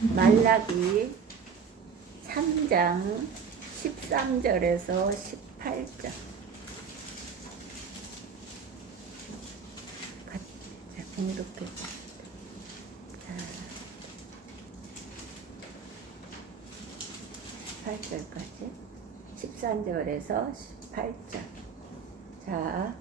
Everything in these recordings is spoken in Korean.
말라기 3장 13절에서 18절. 공독해. 자, 18절까지 13절에서 18절. 자,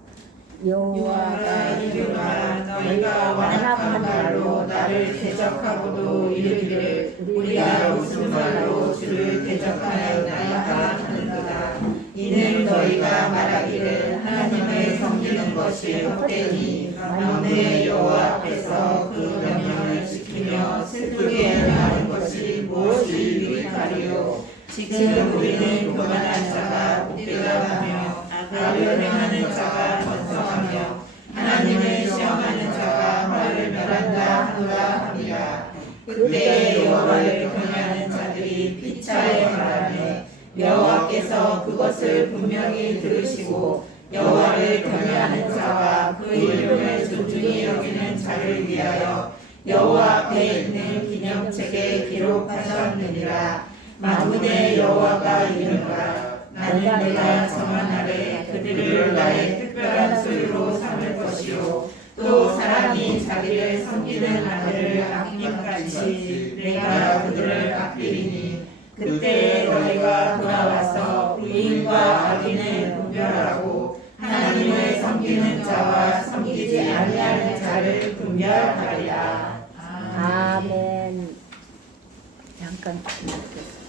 여호와가 이르노라 너희가 완악한 말로 나를 대적하고도 이르기를 우리가 무슨 말로 주를 대적하였나이까 하는도다. 이는 너희가 말하기를 하나님을 섬기는 것이 헛되니 만군의 여호와 앞에서 그 명령을 지키며 슬프게 행하는 것이 무엇이 유익하리요. 지금 우리는 교만한 자가 복되다 하며 악을 행하는 자가 번성하며 하나님을 시험하는 자가 말을 멸한다 하노라 하니라. 그때 여호와를 경외하는 자들이 피차에 말하매 여호와께서 그것을 분명히 들으시고 여호와를 경외하는 자와 그 이름을 존중히 여기는 자를 위하여 여호와 앞에 있는 기념책에 기록하셨느니라. 만군의 여호와가 이르노라 나는 내가 정한 날에 그들을 나의 특별한 소유로 삼을 것이요 또 사람이 자기를 섬기는 아들을 아낌같이 내가 그들을 아끼리니 그때 너희가 돌아와서 의인과 악인을 분별하고 하나님을 섬기는 자와 섬기지 아니하는 자를 분별하리라. 아멘. 잠깐 기도하겠습니다.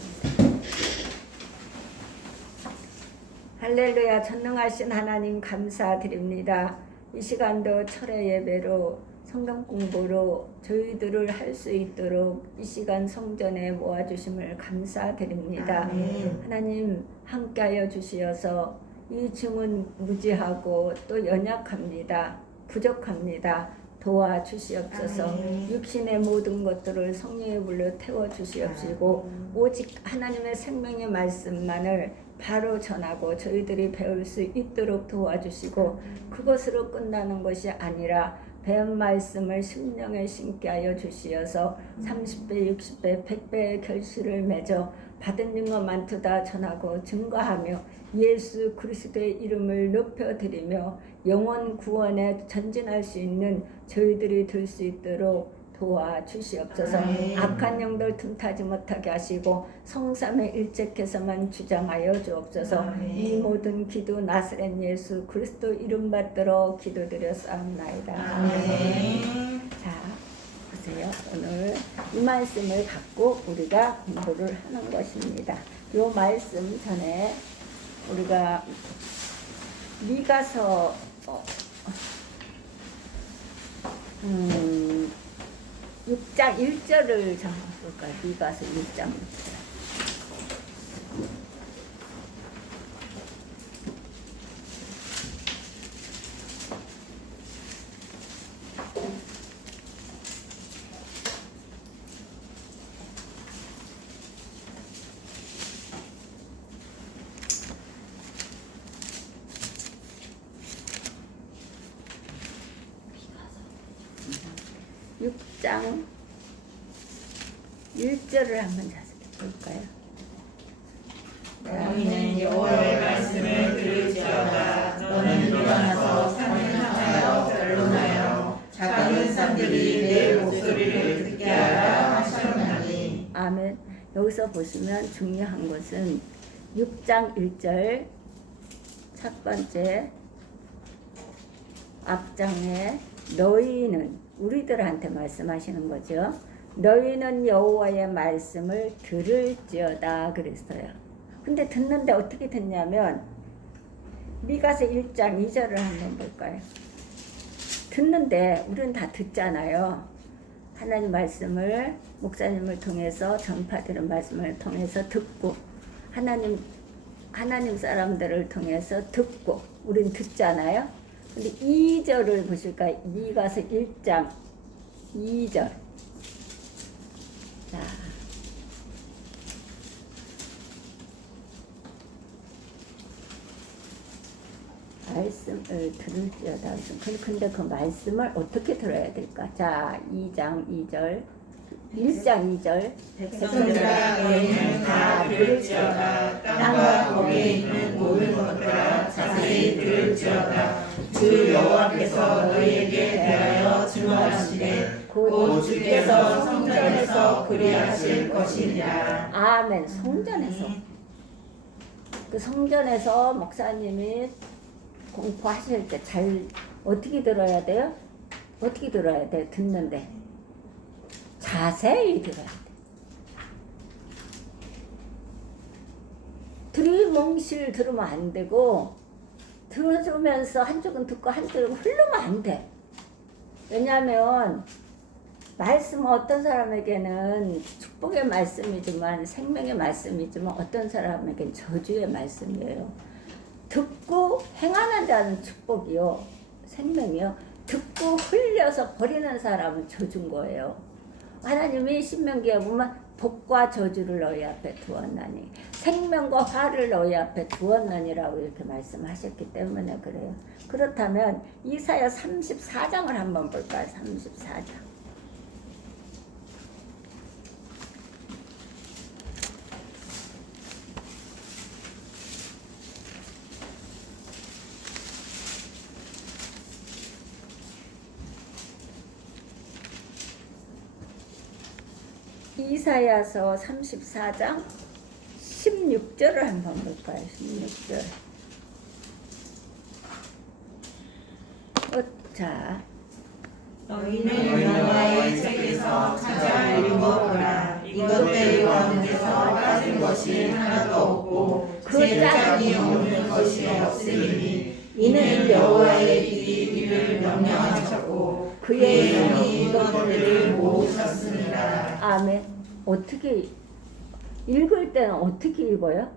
할렐루야. 전능하신 하나님 감사드립니다. 이 시간도 철회 예배로 성경 공부로 저희들을 할 수 있도록 이 시간 성전에 모아주심을 감사드립니다. 아멘. 하나님 함께하여 주시어서 이 증은 무지하고 또 연약합니다. 부족합니다. 도와주시옵소서. 아멘. 육신의 모든 것들을 성령의 불로 태워주시옵시고 오직 하나님의 생명의 말씀만을 바로 전하고 저희들이 배울 수 있도록 도와주시고 그것으로 끝나는 것이 아니라 배운 말씀을 심령에 심게 하여 주시어서 30배, 60배, 100배의 결실을 맺어 받은 증거 많도다 전하고 증거하며 예수 그리스도의 이름을 높여드리며 영원 구원에 전진할 수 있는 저희들이 될 수 있도록 도와주시옵소서. 악한 영들 틈타지 못하게 하시고 성삼에 일체께서만 주장하여 주옵소서. 이 모든 기도 나사렛 예수 그리스도 이름 받들어 기도드렸사옵나이다. 아멘. 자, 보세요. 오늘 이 말씀을 갖고 우리가 공부를 하는 것입니다. 이 말씀 전에 우리가 미가서 6장 1절을 좀 볼까요? 미가서 6장 1절. 육 장 1절을 한번 자세히 볼까요? 너희는 여호와의 말씀을 들을지어다. 너는 일어나서 산을 향하여 변론하여 작은 산들이 내 목소리를 듣게 하라 하셨나니. 아멘. 여기서 보시면 중요한 것은 6장 1절 첫 번째 앞장에 너희는 우리들한테 말씀하시는 거죠. 너희는 여호와의 말씀을 들을지어다 그랬어요. 근데 듣는데 어떻게 듣냐면 미가서 1장 2절을 한번 볼까요? 듣는데 우리는 다 듣잖아요. 하나님 말씀을 목사님을 통해서 전파되는 말씀을 통해서 듣고 하나님 사람들을 통해서 듣고 우린 듣잖아요. 근데 2절을 보실까요? 미가서 1장 2절. 자, 말씀을 들을지어다. 근데 그 말씀을 어떻게 들어야 될까? 자, 2장 2절 1장 2절 백성들아 너희는 다 들을지어다. 땅과 거기에 있는 모든 것들아 자세히 들을지어다. 주 여호와께서 너희에게 대하여 증언하시되 곧 주께서 성전에서 그리하실 것이니라. 아멘. 성전에서. 그 성전에서 목사님이 공부하실 때 잘 어떻게 들어야 돼요? 어떻게 들어야 돼? 듣는데 자세히 들어야 돼. 들이뭉실 들으면 안 되고 들어주면서 한쪽은 듣고 한쪽은 흐르면 안 돼. 왜냐하면 말씀은 어떤 사람에게는 축복의 말씀이지만 생명의 말씀이지만 어떤 사람에게는 저주의 말씀이에요. 듣고 행하는 자는 축복이요 생명이요. 듣고 흘려서 버리는 사람은 저주인 거예요. 하나님이 신명기에 보면 복과 저주를 너희 앞에 두었나니 생명과 화를 너희 앞에 두었나니라고 이렇게 말씀하셨기 때문에 그래요. 그렇다면 이사야 34장을 한번 볼까요? 34장. 이사야서 34장 16절을 한번 볼까요? 16절. 자, 너희는 여호와의 책에서 찾아 읽어보라. 이것들의 가운데서 빠진 것이 하나도 없고 제일 짝이 없는 것이 없으니 이는 여호와의 입이 이를 명령하셨고 그의 손이 이것들을 모으셨습니다. 아멘. 어떻게 읽을 때는 어떻게 읽어요?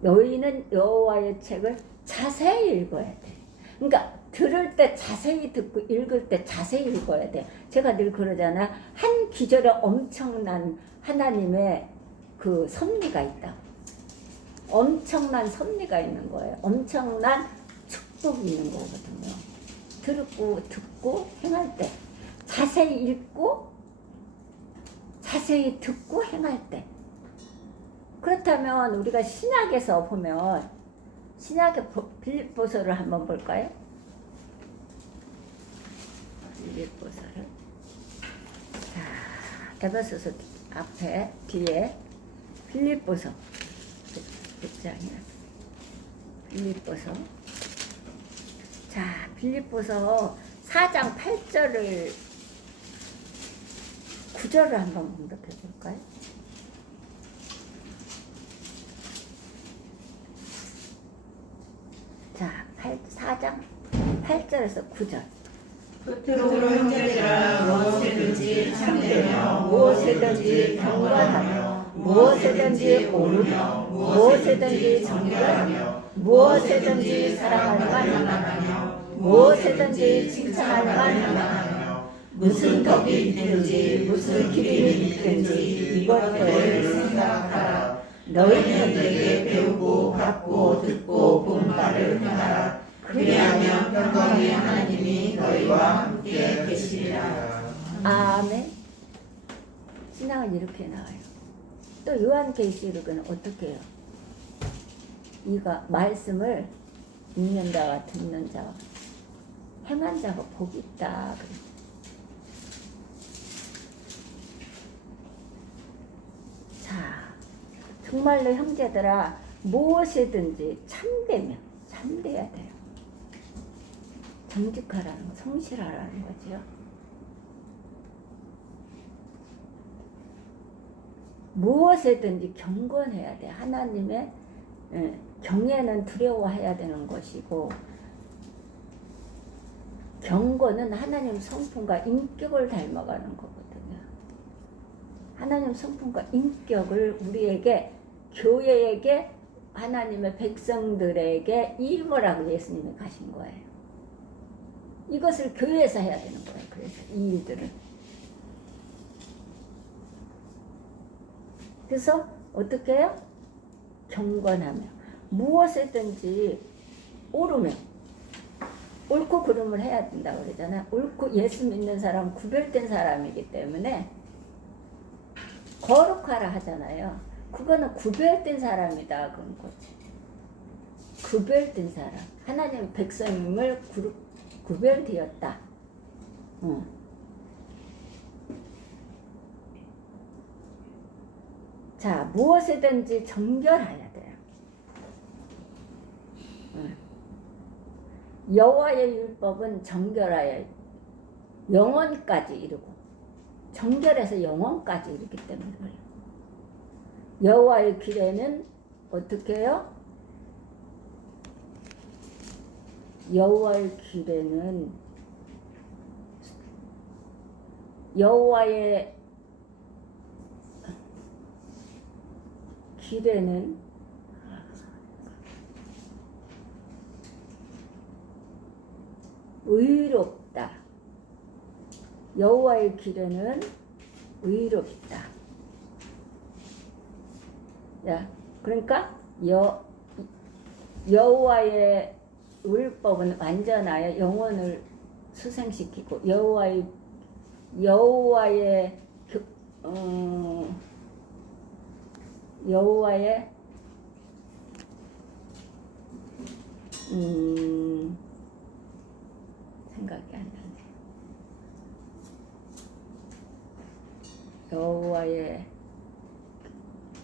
너희는 여호와의 책을 자세히 읽어야 돼. 그러니까 들을 때 자세히 듣고 읽을 때 자세히 읽어야 돼. 제가 늘 그러잖아. 한 기절에 엄청난 하나님의 그 섭리가 있다. 엄청난 섭리가 있는 거예요. 엄청난 축복이 있는 거거든요. 듣고 행할 때 자세히 읽고 자세히 듣고 행할 때. 그렇다면 우리가 신약에서 보면 신약의 빌립보서를 한번 볼까요? 빌립보서를. 자, 에베소서 앞에 뒤에 빌립보서 1장이야. 빌립보서. 자, 빌립보서 4장 8절을 9절을 한번 공독해 볼까요? 자, 4장 8절에서 9절. 끝으로 형제들아 무엇이든지 참되며 무엇이든지 경건하며 무엇이든지 옳으며 무엇이든지 정결하며 무엇이든지 사랑할 만하며 무엇이든지 칭찬할 만하며 무슨 덕이 있든지 무슨 기림이 있든지 이것들을 생각하라. 너희는 내게 배우고 받고 듣고 본 바를 행하라. 그리하면 평강의 하나님이 너희와 함께 계시리라. 아멘. 신앙은 이렇게 나와요. 또 요한계시록은 어떻게 해요? 이가 말씀을 읽는 자와 듣는 자와 행한 자가 복이 있다. 자, 정말로 형제들아 무엇이든지 참돼야 돼요. 정직하라는 거, 성실하라는 거죠. 무엇이든지 경건해야 돼. 하나님의 경외는 두려워해야 되는 것이고 경건은 하나님 성품과 인격을 닮아가는 거거든요. 하나님 성품과 인격을 우리에게 교회에게 하나님의 백성들에게 임으라고 예수님이 가신 거예요. 이것을 교회에서 해야 되는 거예요. 그래서 이 일들을. 그래서 어떻게 해요? 경건하며 무엇이든지 옳으며 옳고 그름을 해야 된다고 그러잖아요. 옳고 예수 믿는 사람 구별된 사람이기 때문에 거룩하라 하잖아요. 그거는 구별된 사람이다 그런 거지. 구별된 사람. 하나님 백성임을 구별되었다. 자, 무엇이든지 정결하야 돼요. 여호와의 율법은 정결하여 영원까지 이르고 정결해서 영원까지 이르기 때문에 그래요. 여호와의 길에는 어떻게 해요? 여호와의 길에는 여호와의 길에는 의롭다. 여호와의 길에는 의롭다. 야, 그러니까 여호와의 율법은 완전하여 영혼을 수생시키고 여호와의 생각이 안 나네. 여호와의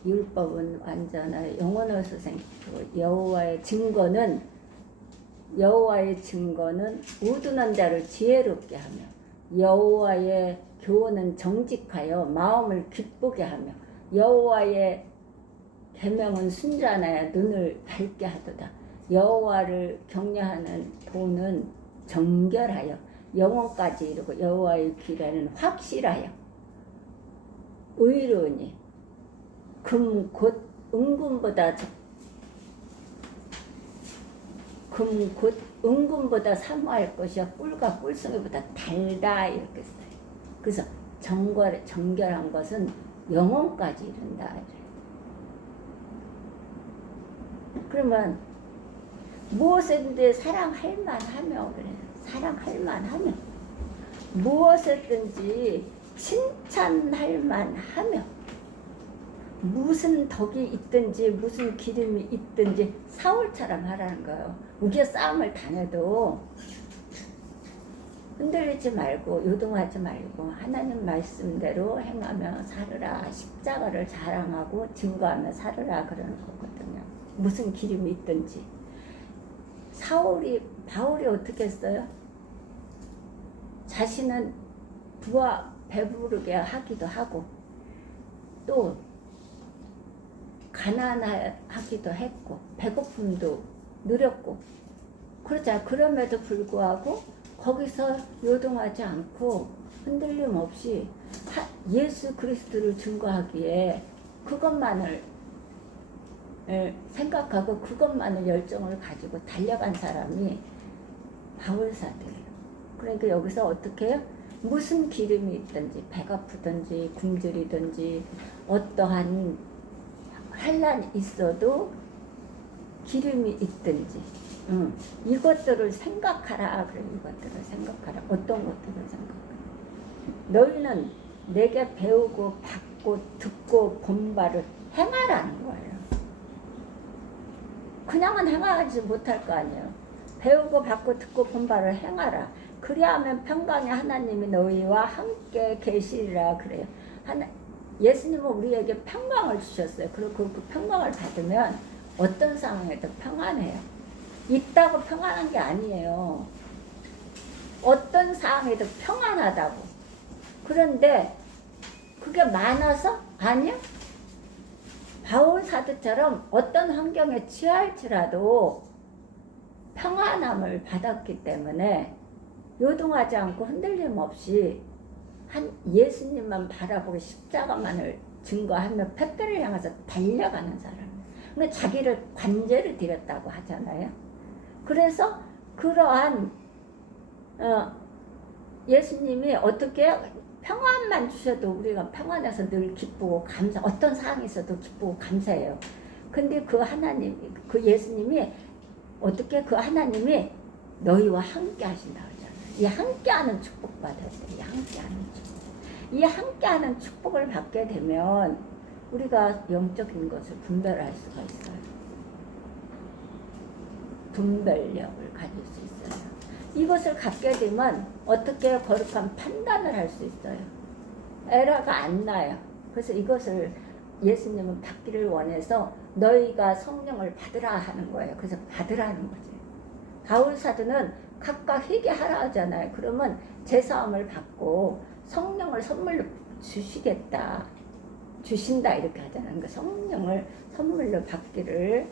율법은 완전하여 영혼을 수생시키고 여호와의 증거는 우둔한 자를 지혜롭게 하며 여호와의 교훈은 정직하여 마음을 기쁘게 하며 여호와의 계명은 순전하여 눈을 밝게 하도다. 여호와를 경외하는 도는 정결하여 영원까지 이르고 여호와의 길에는 확실하여 의로우니 금 곧 은금보다 사모할 것이야 꿀과 꿀송이보다 달다 이렇게 써요. 그래서 정결한 것은 영원까지 이른다. 그러면 무엇이든지 사랑할 만하며 그래. 사랑할 만하며 무엇이든지 칭찬할 만하며 무슨 덕이 있든지 무슨 기름이 있든지 사울처럼 하라는 거예요. 우리가 싸움을 당해도 흔들리지 말고 요동하지 말고 하나님 말씀대로 행하며 살으라. 십자가를 자랑하고 증거하며 살으라 그러는 거거든요. 무슨 기름이 있든지. 바울이 어떻게 했어요? 자신은 부와 배부르게 하기도 하고 또 가난하기도 했고 배고픔도 누렸고 그렇잖아요. 그럼에도 불구하고 거기서 요동하지 않고 흔들림 없이 예수 그리스도를 증거하기에 그것만을 생각하고 그것만을 열정을 가지고 달려간 사람이 바울사도예요. 그러니까 여기서 어떻게 해요? 무슨 기름이 있든지 배가 아프든지 굶주리든지 어떠한 환란이 있어도 기름이 있든지 이것들을 생각하라. 그래, 이것들을 생각하라. 어떤 것들을 생각하라. 너희는 내게 배우고 받고 듣고 본 바를 행하라는 거예요. 그냥은 행하지 못할 거 아니에요. 배우고 받고 듣고 본 바를 행하라. 그리하면 평강의 하나님이 너희와 함께 계시리라 그래요. 예수님은 우리에게 평강을 주셨어요. 그리고 그 평강을 받으면 어떤 상황에도 평안해요. 있다고 평안한 게 아니에요. 어떤 상황에도 평안하다고. 그런데 그게 많아서? 아니요. 바울 사도처럼 어떤 환경에 처할지라도 평안함을 받았기 때문에 요동하지 않고 흔들림 없이 한 예수님만 바라보고 십자가만을 증거하며 팻배를 향해서 달려가는 사람. 근데 자기를 관제를 드렸다고 하잖아요. 그래서 그러한 예수님이 어떻게 평안만 주셔도 우리가 평안해서 늘 기쁘고 감사, 어떤 상황이 있어도 기쁘고 감사해요. 근데 그 하나님, 그 예수님이 어떻게 그 하나님이 너희와 함께 하신다 그러잖아. 이 함께하는 축복 받아야 돼. 이 함께하는 축복. 이 함께하는 축복을 받게 되면 우리가 영적인 것을 분별할 수가 있어요. 분별력을 가질 수 있어요. 이것을 갖게 되면 어떻게 거룩한 판단을 할 수 있어요. 에러가 안 나요. 그래서 이것을 예수님은 받기를 원해서 너희가 성령을 받으라 하는 거예요. 그래서 받으라는 거지. 바울 사도는 각각 회개하라 하잖아요. 그러면 제사함을 받고 성령을 선물로 주시겠다. 주신다 이렇게 하잖아요. 그러니까 성령을 선물로 받기를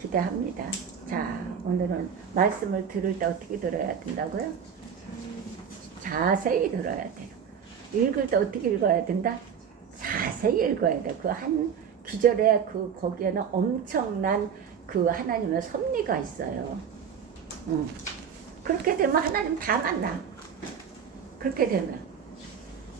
기대합니다. 자, 오늘은 말씀을 들을 때 어떻게 들어야 된다고요? 자세히 들어야 돼요. 읽을 때 어떻게 읽어야 된다? 자세히 읽어야 돼. 그 한 귀절에 그 거기에는 엄청난 그 하나님의 섭리가 있어요. 그렇게 되면 하나님 다 만나. 그렇게 되면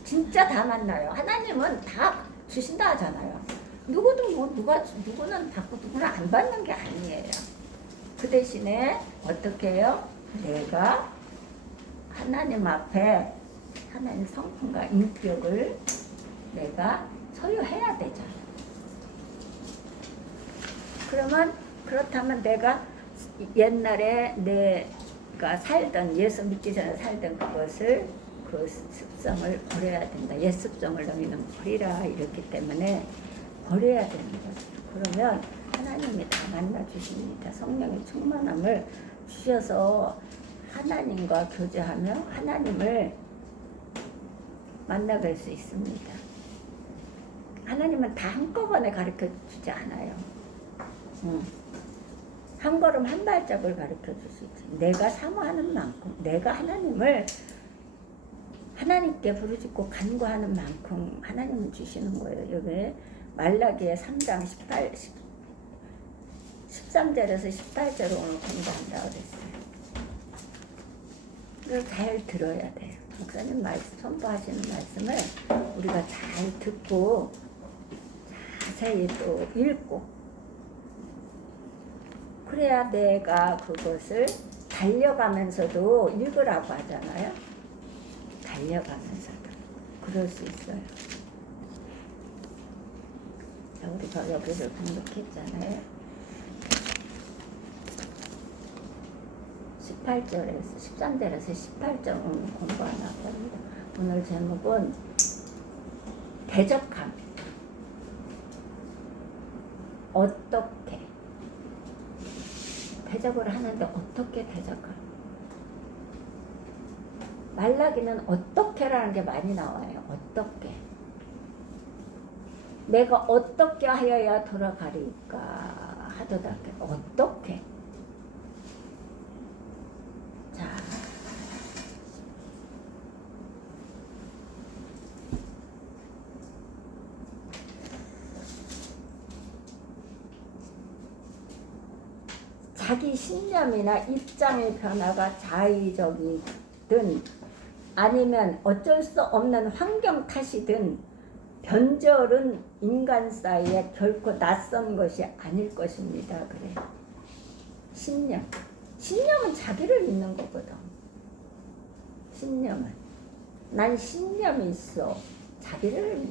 진짜 다 만나요. 하나님은 다 주신다 하잖아요. 누구든 누구는 받고 누구는 안 받는 게 아니에요. 그 대신에 어떻게 해요? 내가 하나님 앞에 하나님 성품과 인격을 내가 소유해야 되잖아. 그러면 그렇다면 내가 옛날에 내가 살던 예수 믿기 전에 살던 그것을 그 습성을 버려야 된다. 옛 습성을 너희는 버리라 이랬기 때문에 버려야 되는 거죠. 그러면 하나님이 다 만나 주십니다. 성령의 충만함을 주셔서 하나님과 교제하며 하나님을 만나뵐 수 있습니다. 하나님은 다 한꺼번에 가르쳐 주지 않아요. 한 걸음 한 발짝을 가르쳐 줄 수 있지. 내가 사모하는 만큼, 내가 하나님을 하나님께 부르짖고 간구하는 만큼 하나님은 주시는 거예요. 여기 말라기의 3장 13절에서 18절을 오늘 공부한다고 그랬어요. 이걸 잘 들어야 돼요. 목사님 말씀, 선포하시는 말씀을 우리가 잘 듣고 자세히 또 읽고 그래야 내가 그것을 달려가면서도 읽으라고 하잖아요. 달려가면서도 그럴 수 있어요. 자, 우리가 여기를 공독했잖아요. 18절에서 13절에서 18절 오늘 공부 하나 합니다. 오늘 제목은 대적함. 어떻게 대적을 하는데 어떻게 대적함? 말라기는 어떻게라는 게 많이 나와요. 어떻게 내가 어떻게 하여야 돌아가리까 하도다. 어떻게 자 자기 신념이나 입장의 변화가 자의적이든 아니면 어쩔 수 없는 환경 탓이든 변절은 인간 사이에 결코 낯선 것이 아닐 것입니다. 그래. 신념은 자기를 믿는 거거든. 신념은 난 신념이 있어. 자기를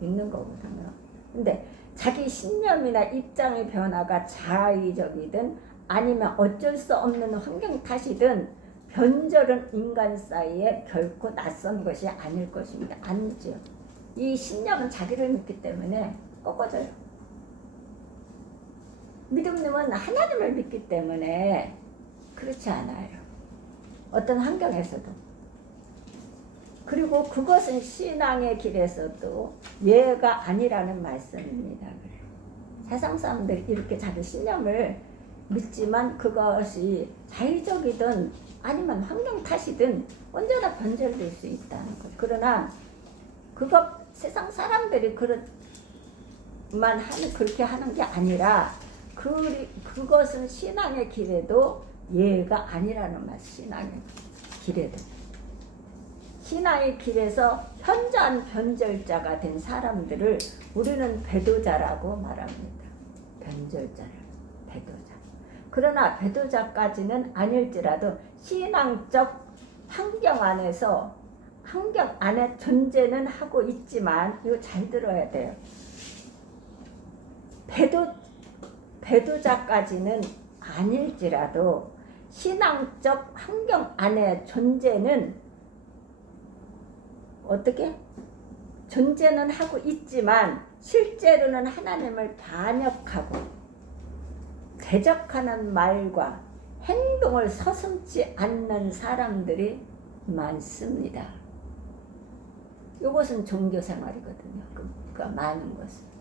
믿는 거거든요. 근데 자기 신념이나 입장의 변화가 자의적이든 아니면 어쩔 수 없는 환경 탓이든 변절은 인간 사이에 결코 낯선 것이 아닐 것입니다. 아니죠. 이 신념은 자기를 믿기 때문에 꺾어져요. 믿음님은 하나님을 믿기 때문에 그렇지 않아요. 어떤 환경에서도. 그리고 그것은 신앙의 길에서도 예가 아니라는 말씀입니다. 세상 사람들이 이렇게 자기 신념을 믿지만 그것이 자의적이든 아니면 환경 탓이든 언제나 변절될 수 있다는 거죠. 그러나 세상 사람들이 그렇게 하는 게 아니라 그것은 신앙의 길에도 예가 아니라는 말. 신앙의 길에도. 신앙의 길에서 현저한 변절자가 된 사람들을 우리는 배도자라고 말합니다. 변절자를 배도자. 그러나 배도자까지는 아닐지라도 신앙적 환경 안에 존재는 하고 있지만, 이거 잘 들어야 돼요. 배도자까지는 아닐지라도 신앙적 환경 안에 존재는 어떻게? 존재는 하고 있지만 실제로는 하나님을 반역하고 대적하는 말과 행동을 서슴지 않는 사람들이 많습니다. 이것은 종교생활이거든요. 그 많은 것은.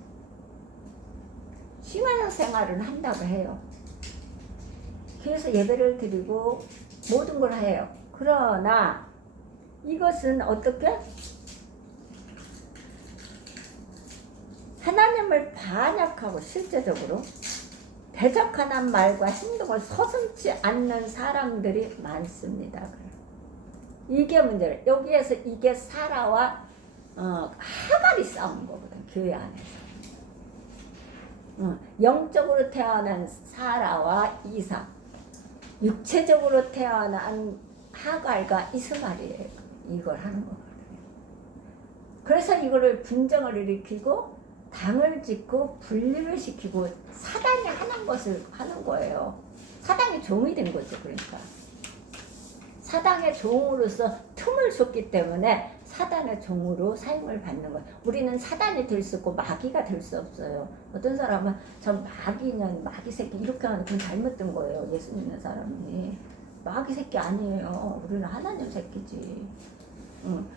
신앙생활은 한다고 해요. 그래서 예배를 드리고 모든 걸 해요. 그러나 이것은 어떻게? 하나님을 반역하고 실제적으로 대적하는 말과 행동을 서슴지 않는 사람들이 많습니다. 이게 문제예요. 여기에서 이게 사라와 하갈이 싸운 거거든, 교회 안에서. 영적으로 태어난 사라와 이삭, 육체적으로 태어난 하갈과 이스마엘이에요. 이걸 하는 거거든요. 그래서 이거를 분쟁을 일으키고 당을 짓고 분리를 시키고 사단이 하는 것을 하는 거예요. 사단이 종이 된 거죠. 그러니까 사단의 종으로서 틈을 줬기 때문에 사단의 종으로 사용을 받는 거예요. 우리는 사단이 될 수 없고 마귀가 될 수 없어요. 어떤 사람은 저 마귀는 마귀 새끼 이렇게 하는 건 잘못된 거예요. 예수 믿는 사람이. 마귀 새끼 아니에요. 우리는 하나님 새끼지.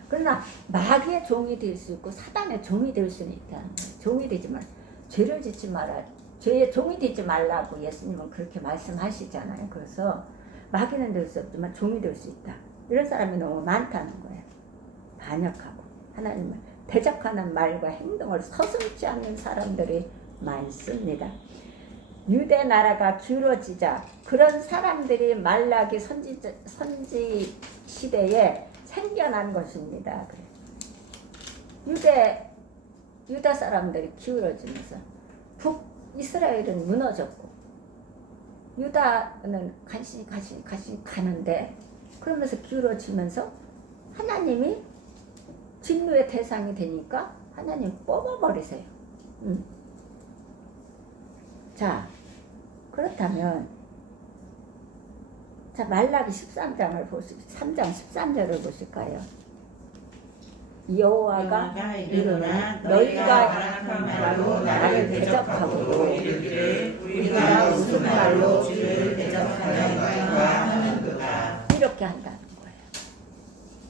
그러나 마귀의 종이 될 수 있고 사단의 종이 될 수는 있다. 종이 되지 말, 죄를 짓지 마라. 죄의 종이 되지 말라고 예수님은 그렇게 말씀하시잖아요. 그래서 마귀는 될 수 없지만 종이 될 수 있다. 이런 사람이 너무 많다는 거예요. 반역하고 하나님을 대적하는 말과 행동을 서슴지 않는 사람들이 많습니다. 유대 나라가 기울어지자 그런 사람들이 말라기 선지 시대에 생겨난 것입니다. 유다 사람들이 기울어지면서 북이스라엘은 무너졌고 유다는 간신히 가는데 그러면서 기울어지면서 하나님이 진노의 대상이 되니까 하나님 뽑아버리세요. 자, 그렇다면 자, 말라기 13장을 보시 3장 13절을 보실까요? 여호와가 이르노라 너희가 완악한 말로 나를 대적하고 이르기를 우리가 무슨 말로 주를 대적하였는가 하는도다. 이렇게 한다는 거예요.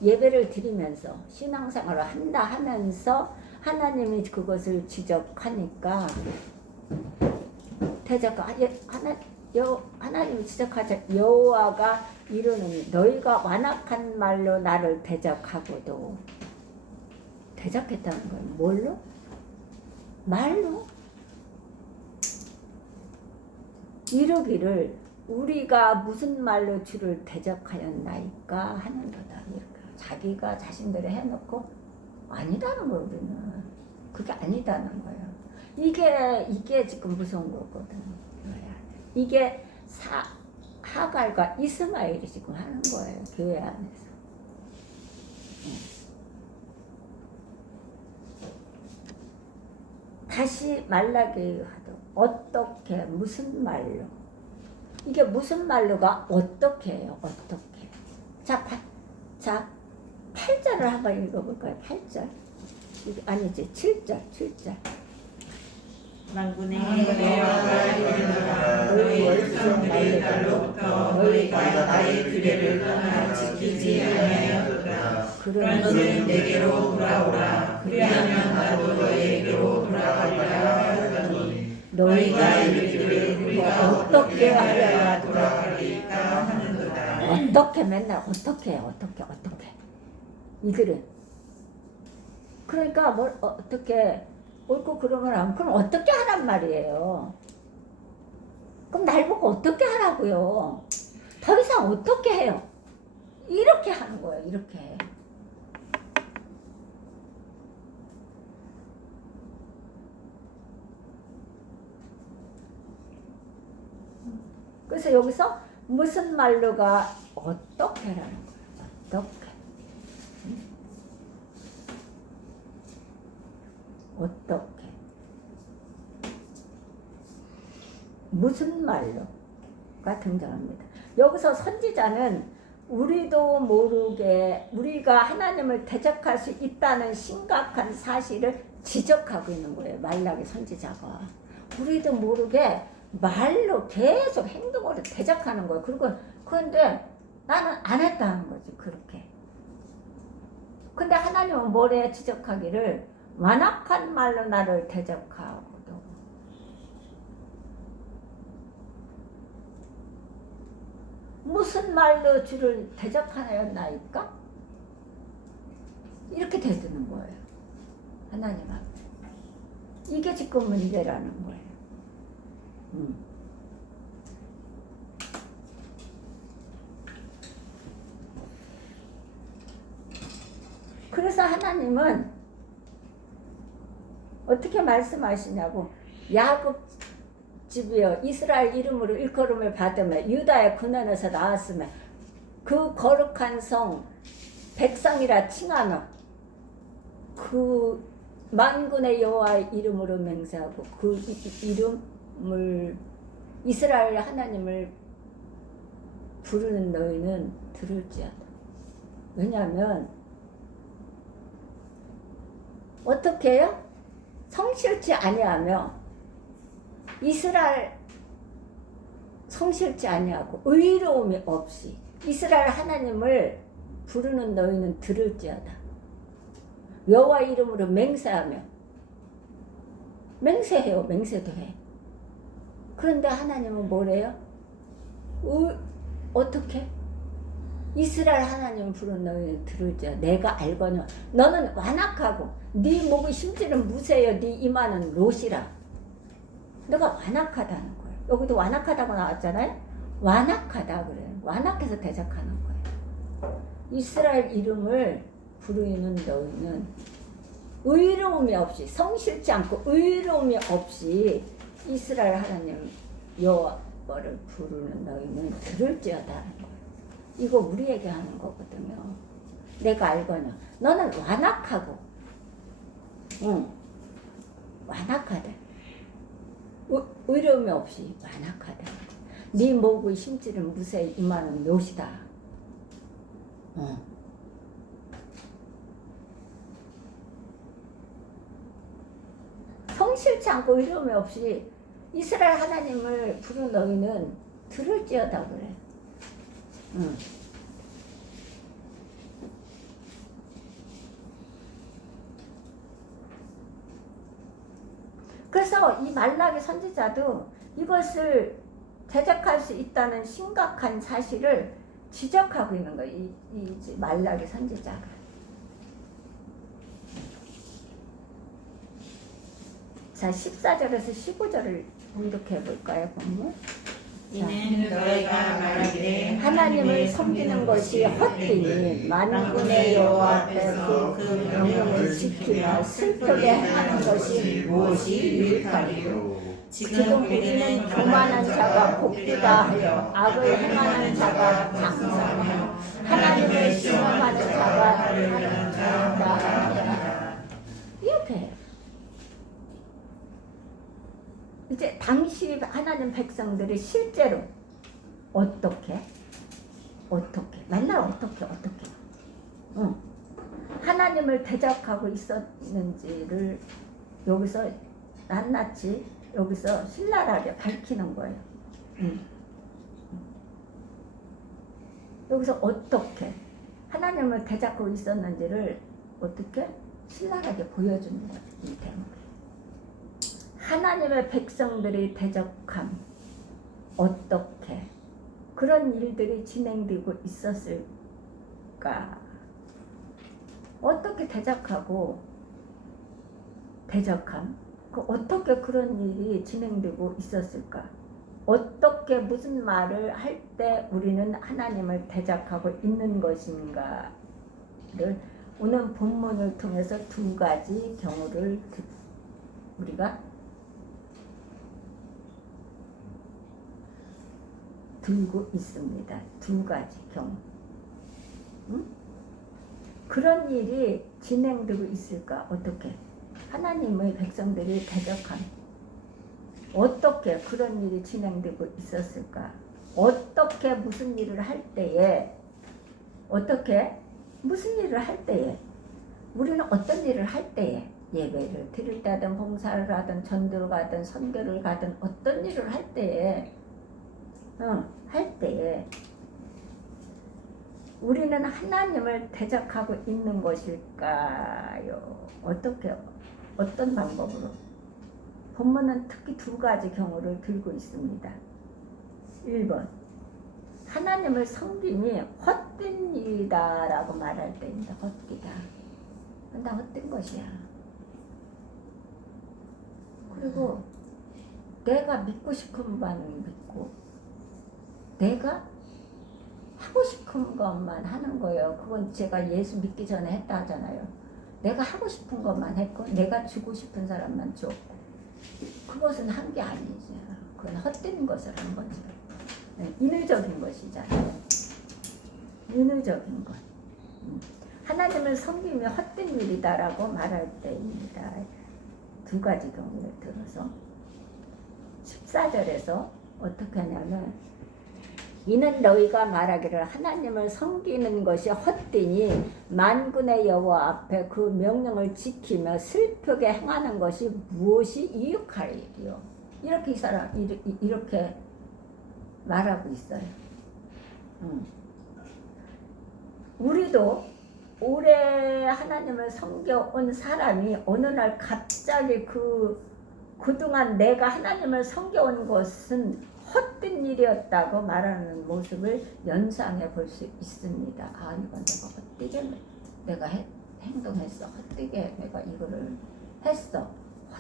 예배를 드리면서 신앙생활을 한다 하면서 하나님이 그것을 지적하니까 하나님이 지적하자 여호와가 이르노니 너희가 완악한 말로 나를 대적하고도 대적했다는 건 뭘로? 말로? 이르기를 우리가 무슨 말로 주를 대적하였나이까 하는도다. 이렇게 자기가 자신들이 해놓고 아니다는 거예요. 우리는 그게 아니다는 거예요. 이게 지금 무서운 거거든. 이게 하갈과 이스마엘이 지금 하는 거예요. 교회 안에서. 다시 말라기 하도 어떻게 무슨 말로 이게 무슨 말로가 어떻게 해요? 어떻게? 자 8절을 한번 읽어볼까요? 8절 아니지 7절 만군의 여호와가 이르노라 너희 열성 내 날로부터 너희가 나의 규례를 떠나 지키지 아니하였도다. 그러면 내게로 돌아오라. 그리하면 나도 너희에게로 돌아가리라 하더니 너희가 이르기를 우리가 어떻게 하여야 돌아가리까 하는도다. 어떻게 맨날 어떻게 이들은 그러니까 뭘 어떻게 옳고 그름을 하면 그럼 어떻게 하란 말이에요. 그럼 날 보고 어떻게 하라고요. 더 이상 어떻게 해요. 이렇게 하는 거예요. 이렇게. 그래서 그래서 여기서 무슨 말로가 어떻게라는 거예요. 어떻게. 어떻게. 무슨 말로가 등장합니다. 여기서 선지자는 우리도 모르게 우리가 하나님을 대적할 수 있다는 심각한 사실을 지적하고 있는 거예요. 말라기 선지자가. 우리도 모르게 말로 계속 행동으로 대적하는 거예요. 그런데 나는 안 했다는 거지, 그렇게. 근데 하나님은 뭐래 지적하기를 완악한 말로 나를 대적하거든. 무슨 말로 주를 대적하였나이까? 이렇게 대드는 거예요. 하나님 앞에. 이게 지금 문제라는 거예요. 그래서 하나님은 어떻게 말씀하시냐고, 야곱 집이여 이스라엘 이름으로 일컬음을 받으며 유다의 군원에서 나왔으며 그 거룩한 성 백성이라 칭하며 그 만군의 여호와의 이름으로 맹세하고 그 이름을 이스라엘 하나님을 부르는 너희는 들을지어다. 왜냐하면 어떻게 해요? 성실치 아니하며 이스라엘 성실치 아니하고 의로움이 없이 이스라엘 하나님을 부르는 너희는 들을지어다. 여호와 이름으로 맹세하며 맹세해요. 맹세도 해. 그런데 하나님은 뭐래요? 어떻게? 이스라엘 하나님을 부르는 너희는 들을지어다. 내가 알거니와 너는 완악하고 네 목의 심지는 무쇠여 네 이마는 롯이라. 너가 완악하다는 거예요. 여기도 완악하다고 나왔잖아요. 완악하다 그래요. 완악해서 대적하는 거예요. 이스라엘 이름을 부르는 너희는 의로움이 없이 성실치 않고 의로움이 없이 이스라엘 하나님 여호와를 부르는 너희는 들을지어다는 거예요. 이거 우리에게 하는 거거든요. 내가 알거냐. 너는 완악하고 완악하다. 의로움이 없이 완악하다. 네 목의 심지는 무쇠 이마는 롯이다. 성실치 않고 의로움이 없이 이스라엘 하나님을 부르는 너희는 들을지어다 그래. 그래서 이 말라기 선지자도 이것을 대적할 수 있다는 심각한 사실을 지적하고 있는 거예요. 이 말라기 선지자가. 자, 14절에서 15절을 공독해 볼까요, 본문? 이는 너희가 말하기를 하나님을 섬기는 것이 헛되니 만군의 여호와 앞에서 그 명령을 지키며 슬프게 행하는 것이 무엇이 유익하리요. 지금 우리는 교만한 자가 복되다 하여 악을 행하는 자가 장성하며 하나님을 시험하는 자가 하리라 하니라. 이렇게 해요. 이제 당시 하나님 백성들이 실제로 어떻게 맨날 어떻게 하나님을 대적하고 있었는지를 여기서 낱낱이 여기서 신랄하게 밝히는 거예요. 여기서 어떻게 하나님을 대적하고 있었는지를 어떻게 신랄하게 보여주는 거죠. 이 대목에. 하나님의 백성들이 대적함, 어떻게 그런 일들이 진행되고 있었을까? 어떻게 대적함, 어떻게 그런 일이 진행되고 있었을까? 어떻게 무슨 말을 할 때 우리는 하나님을 대적하고 있는 것인가를 오늘 본문을 통해서 두 가지 경우를 우리가 들고 있습니다. 두 가지 경우. 응? 그런 일이 진행되고 있을까? 어떻게? 하나님의 백성들이 대적함. 어떻게 그런 일이 진행되고 있었을까? 어떻게 무슨 일을 할 때에 어떻게 무슨 일을 할 때에 우리는 어떤 일을 할 때에 예배를 드릴 때든 봉사를 하든 전도를 가든 선교를 가든 어떤 일을 할 때에 할 때에 우리는 하나님을 대적하고 있는 것일까요? 어떻게 어떤 방법으로? 본문은 특히 두 가지 경우를 들고 있습니다. 1번 하나님을 섬김이 헛된 일이다 라고 말할 때입니다. 헛되다. 나 헛된 것이야. 그리고 내가 믿고 싶은 것만 믿고 내가 하고 싶은 것만 하는 거예요. 그건 제가 예수 믿기 전에 했다 하잖아요. 내가 하고 싶은 것만 했고 내가 주고 싶은 사람만 줬고 그것은 한 게 아니지. 그건 헛된 것을 한 거죠. 인위적인 것이잖아요. 인위적인 것. 하나님을 섬기며 헛된 일이다라고 말할 때입니다. 두 가지 경우를 들어서 14절에서 어떻게 하냐면 이는 너희가 말하기를 하나님을 섬기는 것이 헛되니 만군의 여호와 앞에 그 명령을 지키며 슬프게 행하는 것이 무엇이 이익하리요. 이렇게 이 사람 이렇게 말하고 있어요. 우리도 오래 하나님을 섬겨온 사람이 어느 날 갑자기 그동안 내가 하나님을 섬겨온 것은 헛된 일이었다고 말하는 모습을 연상해 볼 수 있습니다. 아, 이건 내가 헛되게 내가 행동했어. 헛되게 내가 이거를 했어.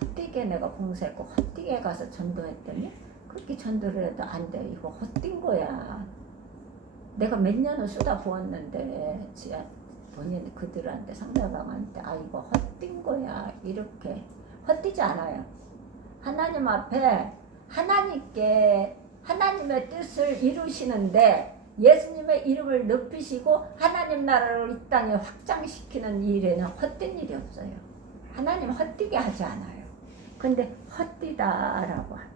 헛되게 내가 봉사했고 헛되게 가서 전도했더니 그렇게 전도를 해도 안 돼. 이거 헛된 거야. 내가 몇 년을 쏟아부었는데 본인 그들한테 상대방한테 아 이거 헛된 거야. 이렇게 헛되지 않아요. 하나님 앞에 하나님께 하나님의 뜻을 이루시는데 예수님의 이름을 높이시고 하나님 나라를 이 땅에 확장시키는 일에는 헛된 일이 없어요. 하나님 헛되게 하지 않아요. 근데 헛되다라고 하는 거예요.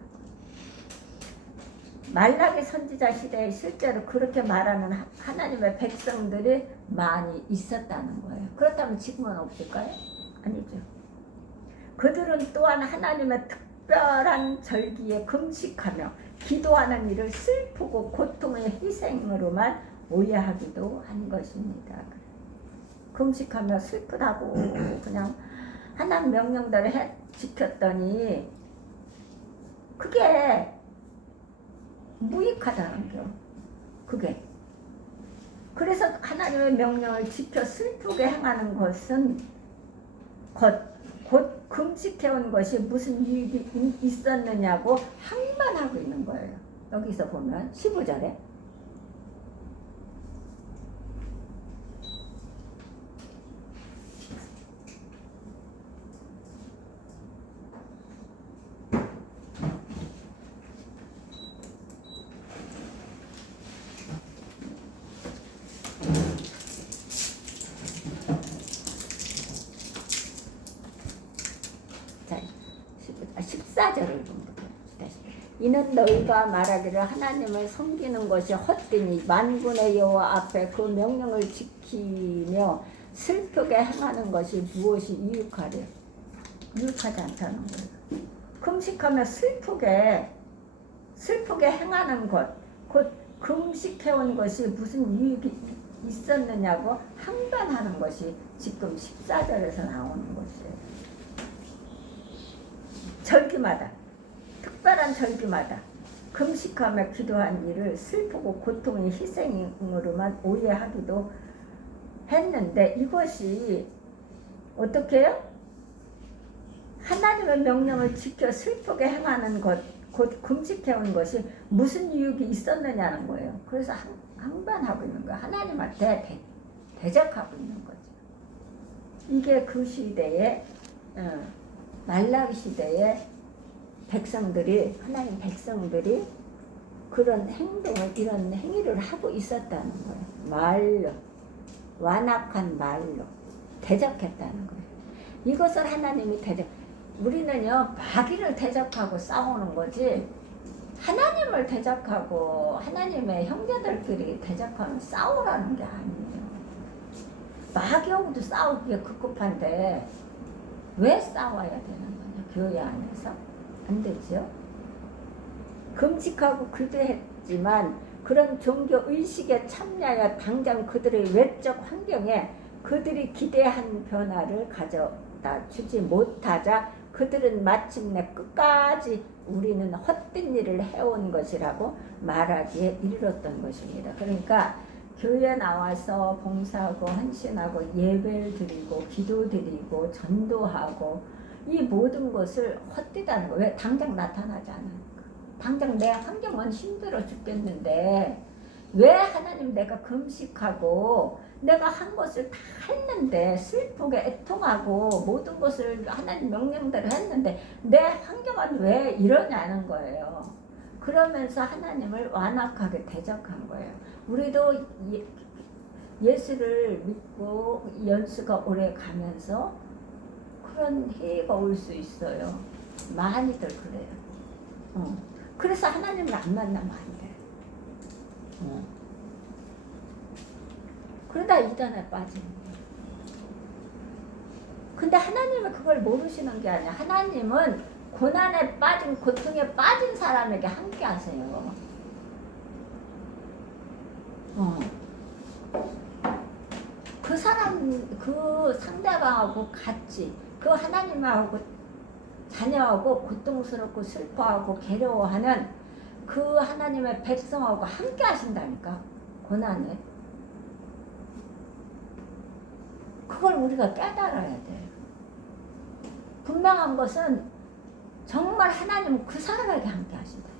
말라기 선지자 시대에 실제로 그렇게 말하는 하나님의 백성들이 많이 있었다는 거예요. 그렇다면 지금은 없을까요? 아니죠. 그들은 또한 하나님의 특별한 절기에 금식하며 기도하는 일을 슬프고 고통의 희생으로만 오해하기도 한 것입니다. 금식하며 슬프다고 그냥 하나님 명령대로 지켰더니 그게 무익하다는 거. 그게. 그래서 하나님의 명령을 지켜 슬프게 행하는 것은 곧 금식해온 것이 무슨 유익이 있었느냐고 항만하고 있는 거예요. 여기서 보면 15절에 자, 14절을 좀 보겠습니다. 이는 너희가 말하기를 하나님을 섬기는 것이 헛되니 만군의 여호와 앞에 그 명령을 지키며 슬프게 행하는 것이 무엇이 유익하리? 유익하지 않다는 거예요. 금식하며 슬프게 행하는 것, 곧 금식해온 것이 무슨 유익이 있었느냐고 항변하는 것이 지금 14절에서 나오는 것이에요. 절기마다 특별한 절기마다 금식하며 기도한 일을 슬프고 고통의 희생으로만 오해하기도 했는데 이것이 어떻게 해요? 하나님의 명령을 지켜 슬프게 행하는 것, 곧 금식해온 것이 무슨 유익이 있었느냐는 거예요. 그래서 항변하고 있는 거예요. 하나님한테 대적하고 있는 거죠. 이게 그 시대에 말라기 시대에 백성들이 하나님 백성들이 그런 행동을, 이런 행위를 하고 있었다는 거예요. 말로, 완악한 말로 대적했다는 거예요. 이것을 하나님이 우리는요, 마귀를 대적하고 싸우는 거지, 하나님을 대적하고 하나님의 형제들끼리 대적하면 싸우라는 게 아니에요. 마귀하고도 싸우기에 급급한데 왜 싸워야 되는 거냐? 교회 안에서 안 되죠. 금식하고 기도했지만 그런 종교 의식에 참여하여 당장 그들의 외적 환경에 그들이 기대한 변화를 가져다 주지 못하자 그들은 마침내 끝까지 우리는 헛된 일을 해온 것이라고 말하기에 이르렀던 것입니다. 그러니까 교회에 나와서 봉사하고 헌신하고 예배를 드리고 기도 드리고 전도하고 이 모든 것을 헛되다는 거예요. 왜? 당장 나타나지 않으니까. 당장 내 환경은 힘들어 죽겠는데 왜 하나님 내가 금식하고 내가 한 것을 다 했는데 슬프게 애통하고 모든 것을 하나님 명령대로 했는데 내 환경은 왜 이러냐는 거예요. 그러면서 하나님을 완악하게 대적한 거예요. 우리도 예수를 믿고 연수가 오래 가면서 그런 해가 올 수 있어요. 많이들 그래요. 그래서 하나님을 안 만나면 안 돼. 그러다 이단에 빠지는 거예요. 근데 하나님은 그걸 모르시는 게 아니야. 하나님은 고난에 빠진, 고통에 빠진 사람에게 함께 하세요. 그 사람, 그 상대방하고 같이, 그 하나님하고 자녀하고 고통스럽고 슬퍼하고 괴로워하는 그 하나님의 백성하고 함께 하신다니까. 고난에. 그걸 우리가 깨달아야 돼. 분명한 것은 정말 하나님은 그 사람에게 함께 하신다니까.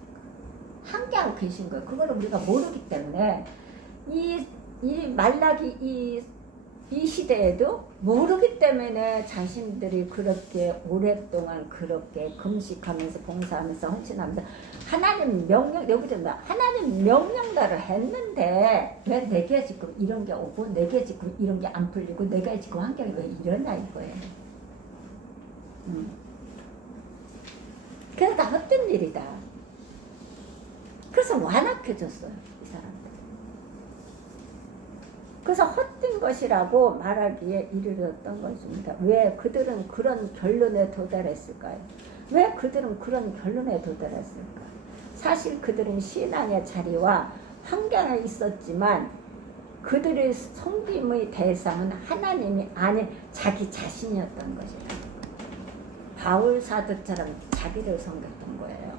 함께하고 계신 거예요. 그걸 우리가 모르기 때문에 이 말라기 이 시대에도 모르기 때문에 자신들이 그렇게 오랫동안 그렇게 금식하면서 봉사하면서 헌신하면서 하나님 명령, 여기서 하나님 명령대로 했는데 왜 내게 지금 이런 게 오고 내게 지금 이런 게 안 풀리고 내가 지금 환경이 왜 이러냐 이거예요. 그래서 다 헛된 일이다. 그래서 완악해졌어요, 이 사람들. 그래서 헛된 것이라고 말하기에 이르렀던 것입니다. 왜 그들은 그런 결론에 도달했을까요? 왜 그들은 그런 결론에 도달했을까? 사실 그들은 신앙의 자리와 환경에 있었지만 그들의 섬김의 대상은 하나님이 아닌 자기 자신이었던 것이다. 바울 사도처럼 자기를 섬겼던 거예요.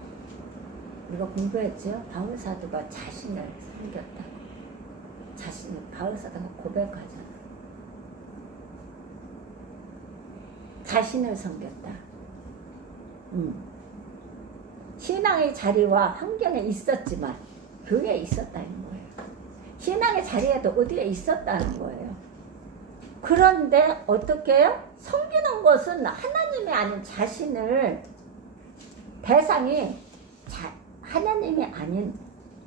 우리가 공부했죠? 바울 사도가 자신을 섬겼다. 자신을 바울 사도가 고백하잖아. 자신을 섬겼다. 신앙의 자리와 환경에 있었지만 교회에 있었다는 거예요. 신앙의 자리에도 어디에 있었다는 거예요. 그런데 어떻게 해요? 섬기는 것은 하나님이 아닌 자신을 대상이 하나님이 아닌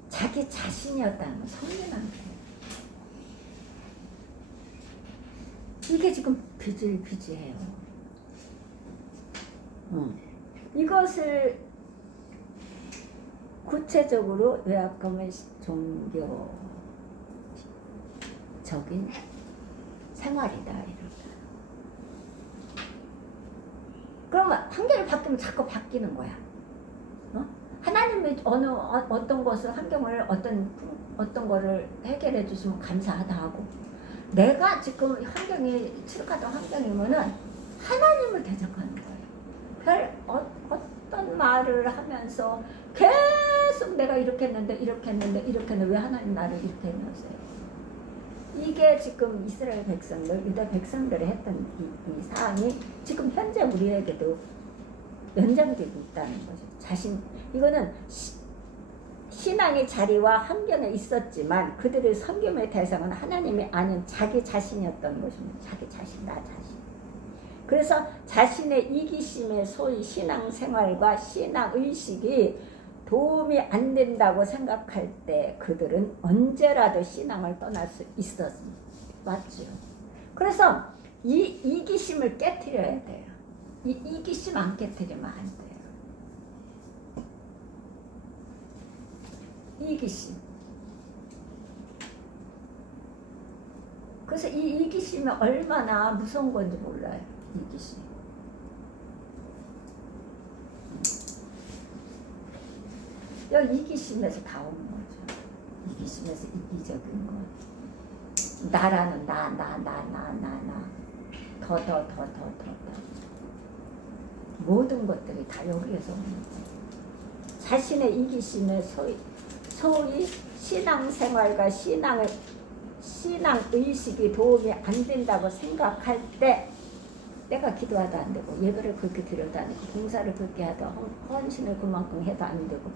자기 자신이었다는 걸 섬기는 거예요. 이게 지금 비질비질해요. 이것을 구체적으로 요약하면 종교적인 생활이다 이렇게. 그러면 환경이 바뀌면 자꾸 바뀌는 거야. 하나님이 어떤 것을 환경을 어떤 거를 해결해 주시면 감사하다 하고 내가 지금 환경이 칠흑하던 환경이면은 하나님을 대적하는 거예요. 어떤 말을 하면서 계속 내가 이렇게 했는데 왜 하나님 나를 이렇게 해놓으세요? 이게 지금 이스라엘 백성들, 유다 백성들이 했던 이 사항이 지금 현재 우리에게도 연장되고 있다는 거죠. 이거는 신앙의 자리와 환경에 있었지만 그들의 섬김의 대상은 하나님이 아닌 자기 자신이었던 것입니다. 자기 자신, 나 자신. 그래서 자신의 이기심의 소위 신앙생활과 신앙의식이 도움이 안 된다고 생각할 때 그들은 언제라도 신앙을 떠날 수 있었습니다. 맞죠? 그래서 이 이기심을 깨트려야 돼요. 이 이기심 안 깨트리면 안 돼요. 이기심. 그래서 이 이기심이 얼마나 무서운 건지 몰라요. 이기심. 여기 이기심에서 다 오는 거죠. 이기심에서 이기적인 거. 나라는 나. 더. 모든 것들이 다 여기에서 오는 거예요. 자신의 이기심에 소위 신앙생활과 신앙의식이 도움이 안 된다고 생각할 때 내가 기도하도 안 되고 예배를 그렇게 드려도 안 되고 봉사를 그렇게 하도 헌신을 그만큼 해도 안 되고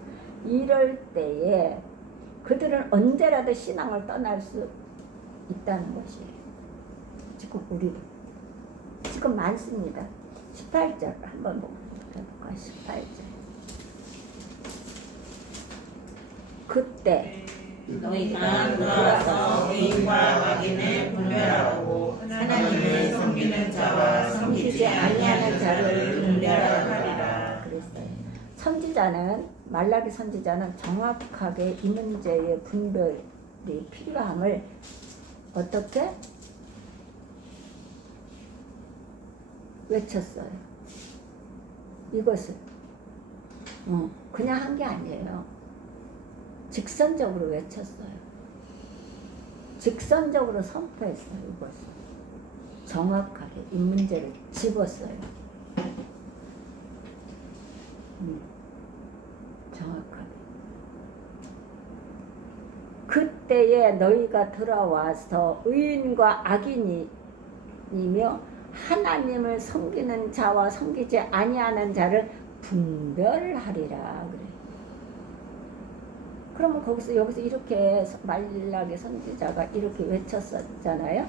이럴 때에 그들은 언제라도 신앙을 떠날 수 있다는 것이에요. 지금 우리도 지금 많습니다. 18절 한번 볼까? 18절. 그때 너희가 돌아와서 의인과 악인을 분별하고 하나님을 섬기는 자와 섬기지 아니하는 자를 분별하라. 그랬어요. 선지자는 말라기 선지자는 정확하게 이 문제의 분별이 필요함을 어떻게 외쳤어요. 이것을 그냥 한 게 아니에요. 직선적으로 외쳤어요. 직선적으로 선포했어요. 이것을 정확하게 이 문제를 집었어요. 정확하게. 그때에 너희가 돌아와서 의인과 악인이며 하나님을 섬기는 자와 섬기지 아니하는 자를 분별하리라 그래. 그러면 여기서 이렇게 말라기 선지자가 이렇게 외쳤었잖아요.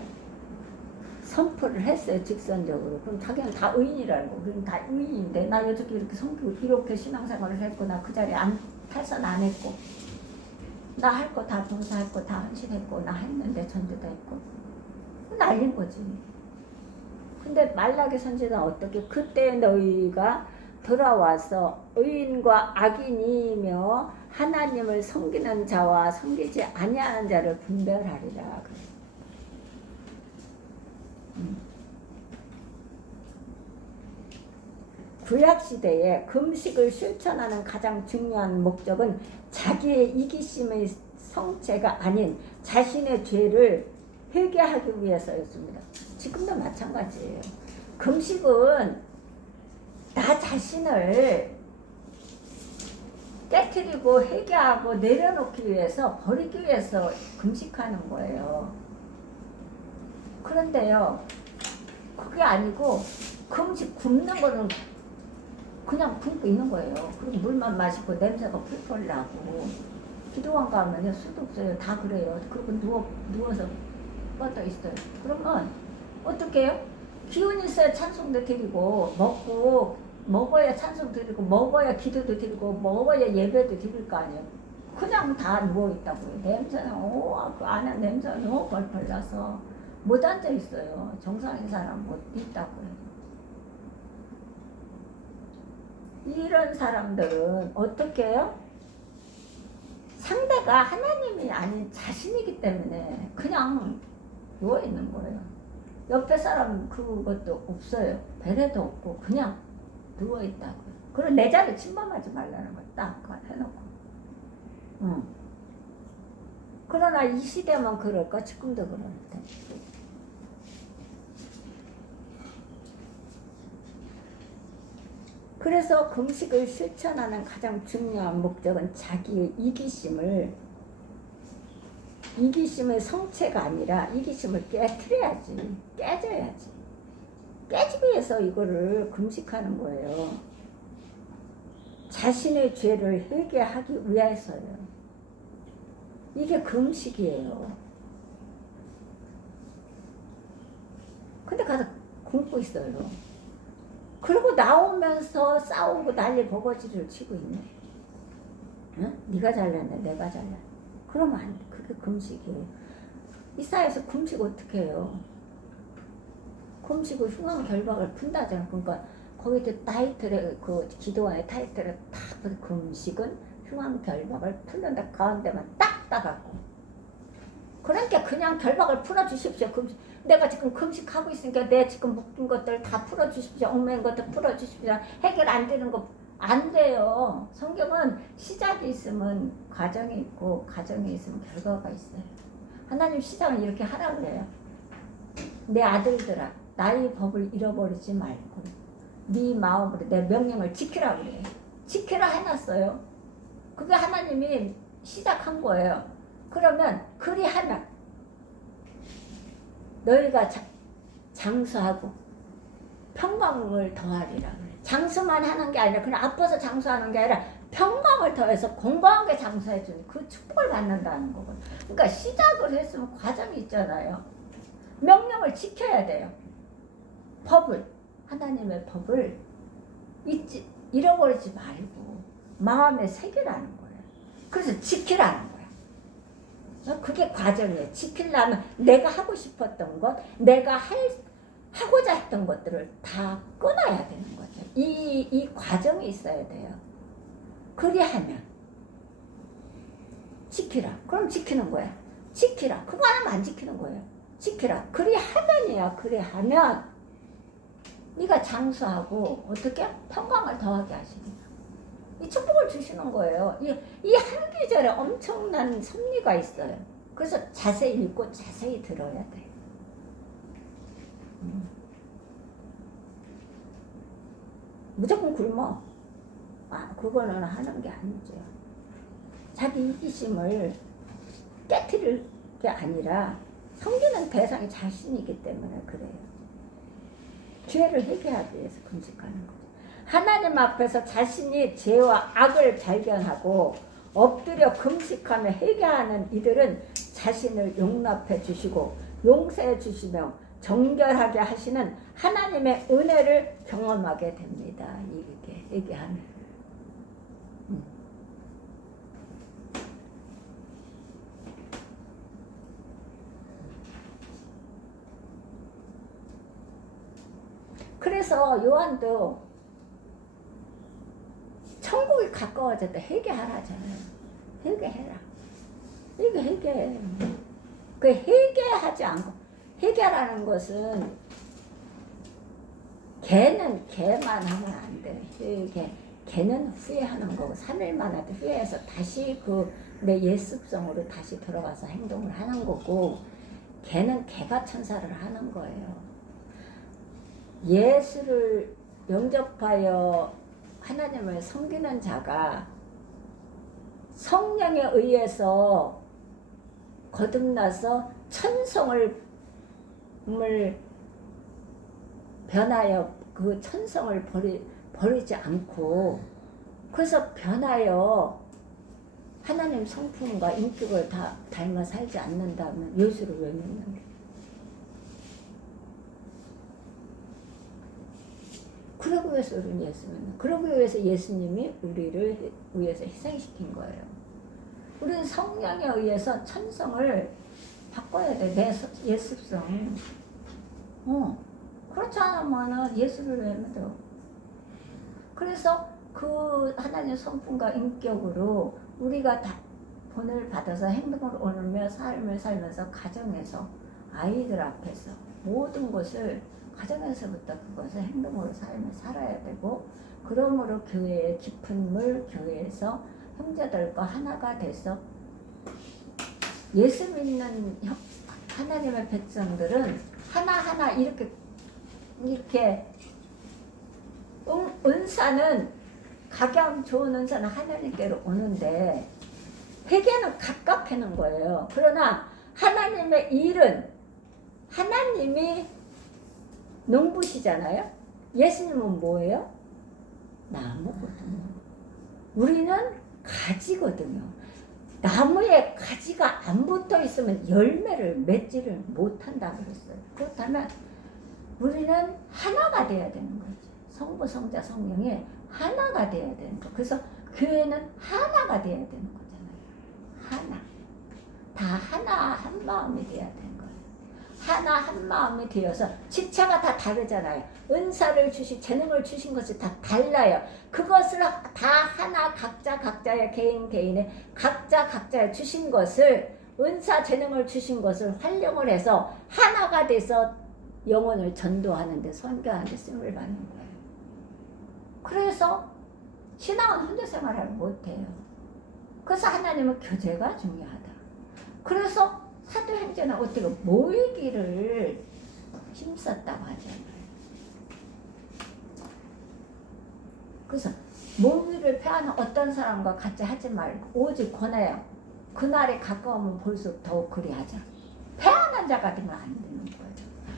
선포를 했어요. 직선적으로. 그럼 자기는 다 의인이라는 거. 그럼 다 의인인데 나 여태까지 이렇게 섬기고 이렇게 신앙생활을 했고 나 그 자리에 탈선 안 했고 나 할 거 다 봉사할 거 다 헌신했고 나 했는데 전도도 했고 난린 거지. 근데 말라기 선지자는 어떻게 그때 너희가 돌아와서 의인과 악인이며 하나님을 섬기는 자와 섬기지 아니하는 자를 분별하리라. 구약시대에 금식을 실천하는 가장 중요한 목적은 자기의 이기심의 성체가 아닌 자신의 죄를 회개하기 위해서였습니다. 지금도 마찬가지예요. 금식은 나 자신을 깨트리고 회개하고 내려놓기 위해서 버리기 위해서 금식하는 거예요. 그런데요, 그게 아니고 금식 굶는 거는 그냥 굶고 있는 거예요. 그리고 물만 마시고 냄새가 풀풀 나고 기도원 가면요 수도 없어요. 다 그래요. 그리고 누워서 뻗어 있어요. 그러면 어떻게 해요? 기운 있어야 찬송도 드리고 먹어야 찬송 드리고 먹어야 기도도 드리고 먹어야 예배도 드릴 거 아니에요. 그냥 다 누워 있다고요. 냄새는 그 안에 냄새가 너무 벌벌 나서 못 앉아 있어요. 정상인 사람 못 있다고요. 이런 사람들은 어떻게 해요? 상대가 하나님이 아닌 자신이기 때문에 그냥 누워있는 거예요. 옆에 사람 그것도 없어요. 배려도 없고 그냥 누워있다고요. 그리고 내 자리 침범하지 말라는 걸 딱 해놓고. 그러나 이 시대만 그럴까? 지금도 그럴 때. 그래서 금식을 실천하는 가장 중요한 목적은 자기의 이기심의 성체가 아니라 이기심을 깨트려야지. 깨져야지. 깨지기 위해서 이거를 금식하는 거예요. 자신의 죄를 회개하기 위해서요. 이게 금식이에요. 근데 가서 굶고 있어요. 그리고 나오면서 싸우고 난리 버거지를 치고 있네. 응? 네가 잘났네, 내가 잘났네. 그러면 안 돼. 그게 금식이에요. 이 사회에서 금식 어떻게 해요? 금식을 흉한 결박을 푼다잖아. 그러니까 거기에 타이틀에 그 기도원의 타이틀에 딱 금식은 흉한 결박을 풀는다. 가운데만 딱 따갖고. 그러니까 그냥 결박을 풀어주십시오. 금식. 내가 지금 금식하고 있으니까 내 지금 묶인 것들 다 풀어주십시오. 얽매인 것들 풀어주십시오. 해결 안 되는 거 안 돼요. 성경은 시작이 있으면 과정이 있고 과정이 있으면 결과가 있어요. 하나님 시작은 이렇게 하라 그래요. 내 아들들아 나의 법을 잃어버리지 말고 네 마음으로 내 명령을 지키라 그래요. 지키라 해놨어요. 그게 하나님이 시작한 거예요. 그러면 그리하면 너희가 장수하고 평강을 더하리라 그래. 장수만 하는 게 아니라 그냥 아파서 장수하는 게 아니라 평강을 더해서 건강하게 장수해주는 그 축복을 받는다는 거거든요. 그러니까 시작을 했으면 과정이 있잖아요. 명령을 지켜야 돼요. 법을, 하나님의 법을 잃어버리지 말고 마음에 새기라는 거예요. 그래서 지키라는 거예요. 그게 과정이에요. 지키려면 내가 하고 싶었던 것, 내가 하고자 했던 것들을 다 끊어야 되는 거죠. 이 과정이 있어야 돼요. 그리하면 지키라. 그럼 지키는 거야. 지키라. 그거 하면 안 지키는 거예요. 지키라. 그리하면이야. 그리하면 네가 장수하고 어떻게 평강을 더하게 하시니까 이 축복을 주시는 거예요. 이 한 구절에 엄청난 섭리가 있어요. 그래서 자세히 읽고 자세히 들어야 돼요. 무조건 굶어. 그거는 하는 게 아니죠. 자기 이기심을 깨트릴 게 아니라 섬기는 대상이 자신이기 때문에 그래요. 죄를 회개하기 위해서 금식하는 거죠. 하나님 앞에서 자신이 죄와 악을 발견하고 엎드려 금식하며 회개하는 이들은 자신을 용납해 주시고 용서해 주시며 정결하게 하시는 하나님의 은혜를 경험하게 됩니다. 이렇게 회개하면. 그래서 요한도 천국이 가까워졌다. 회개하라잖아요. 회개해라. 회개해. 그 회개하지 않고 회개라는 것은 개는 개만 하면 안 돼. 회개. 개는 후회하는 거고 3일만 하도 후회해서 다시 그 내 옛습성으로 다시 들어가서 행동을 하는 거고 개는 개가 천사를 하는 거예요. 예수를 영접하여 하나님을 섬기는 자가 성령에 의해서 거듭나서 천성을 변하여 그 천성을 버리지 않고 그래서 변하여 하나님 성품과 인격을 다 닮아 살지 않는다면 예수를 왜 믿는데? 그러기 위해서 우리는 예수 믿는. 그러기 위해서 예수님이 우리를 위해서 희생시킨 거예요. 우리는 성령에 의해서 천성을 바꿔야 돼. 내 예습성. 그렇지 않으면 예수를 왜 믿어? 그래서 그 하나님의 성품과 인격으로 우리가 다 본을 받아서 행동을 오늘며 삶을 살면서 가정에서 아이들 앞에서 모든 것을 가정에서부터 그것을 행동으로 삶을 살아야 되고 그러므로 교회의 깊은 물 교회에서 형제들과 하나가 돼서 예수 믿는 하나님의 백성들은 하나하나 이렇게 은사는 가장 좋은 은사는 하나님께로 오는데 회개는 가깝게는 거예요. 그러나 하나님의 일은 하나님이 농부시잖아요. 예수님은 뭐예요? 나무거든요. 우리는 가지거든요. 나무에 가지가 안 붙어 있으면 열매를 맺지를 못한다 그랬어요. 그렇다면 우리는 하나가 돼야 되는 거죠. 성부, 성자, 성령이 하나가 돼야 되는 거. 그래서 교회는 하나가 돼야 되는 거잖아요. 하나. 다 하나 한 마음이 돼야 되는 거예요. 하나 한 마음이 되어서 지체가 다 다르잖아요. 은사를 주신 재능을 주신 것이 다 달라요. 그것을 다 하나 각자의 개인의 각자의 주신 것을 은사 재능을 주신 것을 활용을 해서 하나가 돼서 영혼을 전도하는데 선교하는데 쓰임을 받는 거예요. 그래서 신앙은 혼자 생활을 못해요. 그래서 하나님은 교제가 중요하다. 그래서 사도행전은 어떻게 모이기를 힘썼다고 하잖아요. 그래서 모이기를 패하는 어떤 사람과 같이 하지 말고 오직 권해요. 그날에 가까우면 볼수록 더욱 그리하자. 패하는 자가 되면 안 되는 거예요.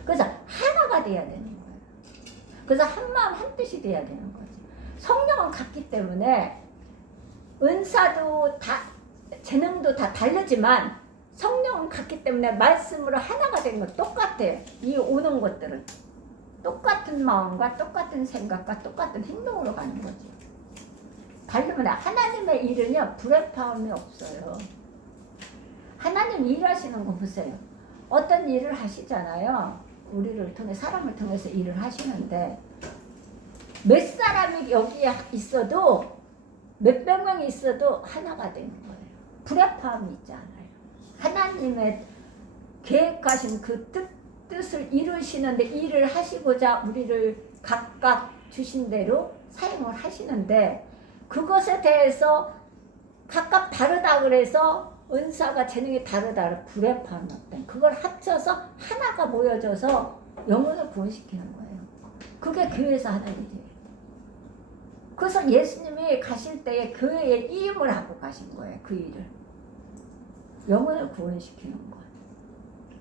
그래서 하나가 돼야 되는 거예요. 그래서 한 마음 한 뜻이 돼야 되는 거죠. 성령은 같기 때문에 은사도 다 재능도 다 다르지만 성령은 같기 때문에 말씀으로 하나가 되는 건 똑같아요. 이 오는 것들은 똑같은 마음과 똑같은 생각과 똑같은 행동으로 가는 거죠. 다르면 하나님의 일은요 불협화음이 없어요. 하나님 일하시는 거 보세요. 어떤 일을 하시잖아요. 우리를 통해 사람을 통해서 일을 하시는데 몇 사람이 여기에 있어도 몇백 명이 있어도 하나가 되는 거예요. 불협화음이 있지 않아요. 하나님의 계획하신 그 뜻을 이루시는데 일을 하시고자 우리를 각각 주신 대로 사용을 하시는데 그것에 대해서 각각 다르다 그래서 은사가 재능이 다르다 불협화음이 없다. 그걸 합쳐서 하나가 모여져서 영혼을 구원시키는 거예요. 그게 교회에서 하는 일이에요. 그래서 예수님이 가실 때에 교회에 이임을 하고 가신 거예요. 그 일을. 영혼을 구원시키는 것,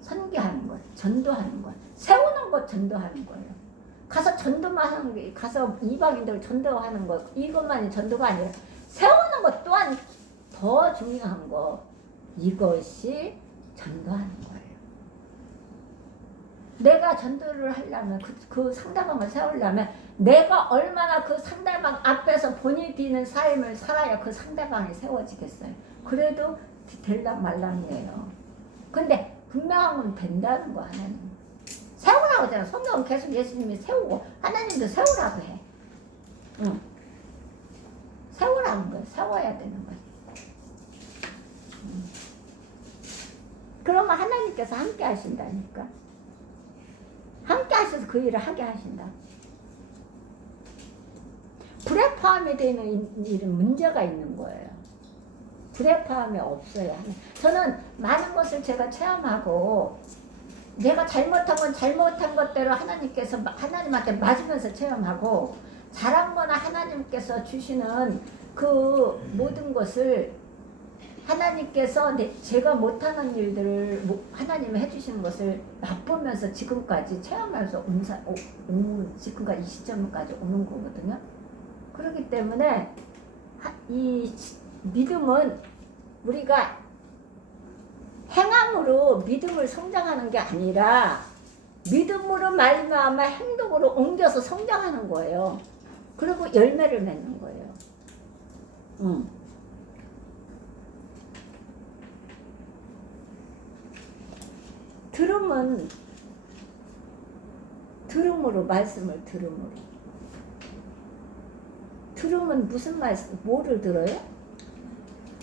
선교하는 것, 전도하는 것, 세우는 것 전도하는 거예요. 가서 전도만 하는 게, 가서 이방인들 전도하는 것, 이것만이 전도가 아니라 세우는 것 또한 더 중요한 거, 이것이 전도하는 거예요. 내가 전도를 하려면 그 상대방을 세우려면 내가 얼마나 그 상대방 앞에서 본이 비는 삶을 살아야 그 상대방이 세워지겠어요. 그래도 될랑 말랑이에요. 근데 분명한 건 된다는 거 하나님. 세우라고 하잖아. 성경은 계속 예수님이 세우고 하나님도 세우라고 해. 응. 세우라는 거야. 세워야 되는 거야. 그러면 하나님께서 함께 하신다니까. 함께 하셔서 그 일을 하게 하신다. 불협화음이 되는 일은 문제가 있는 거예요. 불협화음이 없어야 하는. 저는 많은 것을 제가 체험하고 내가 잘못한 건 잘못한 것대로 하나님께서 하나님한테 맞으면서 체험하고 잘한 거나 하나님께서 주시는 그 모든 것을 하나님께서 제가 못하는 일들을 하나님이 해주시는 것을 맛보면서 지금까지 체험하면서 지금까지 이 시점까지 오는 거거든요. 그렇기 때문에 이 믿음은 우리가 행함으로 믿음을 성장하는 게 아니라 믿음으로 말미암아 행동으로 옮겨서 성장하는 거예요. 그리고 열매를 맺는 거예요. 들음으로 말씀을 들으면 무슨 말씀, 뭐를 들어요?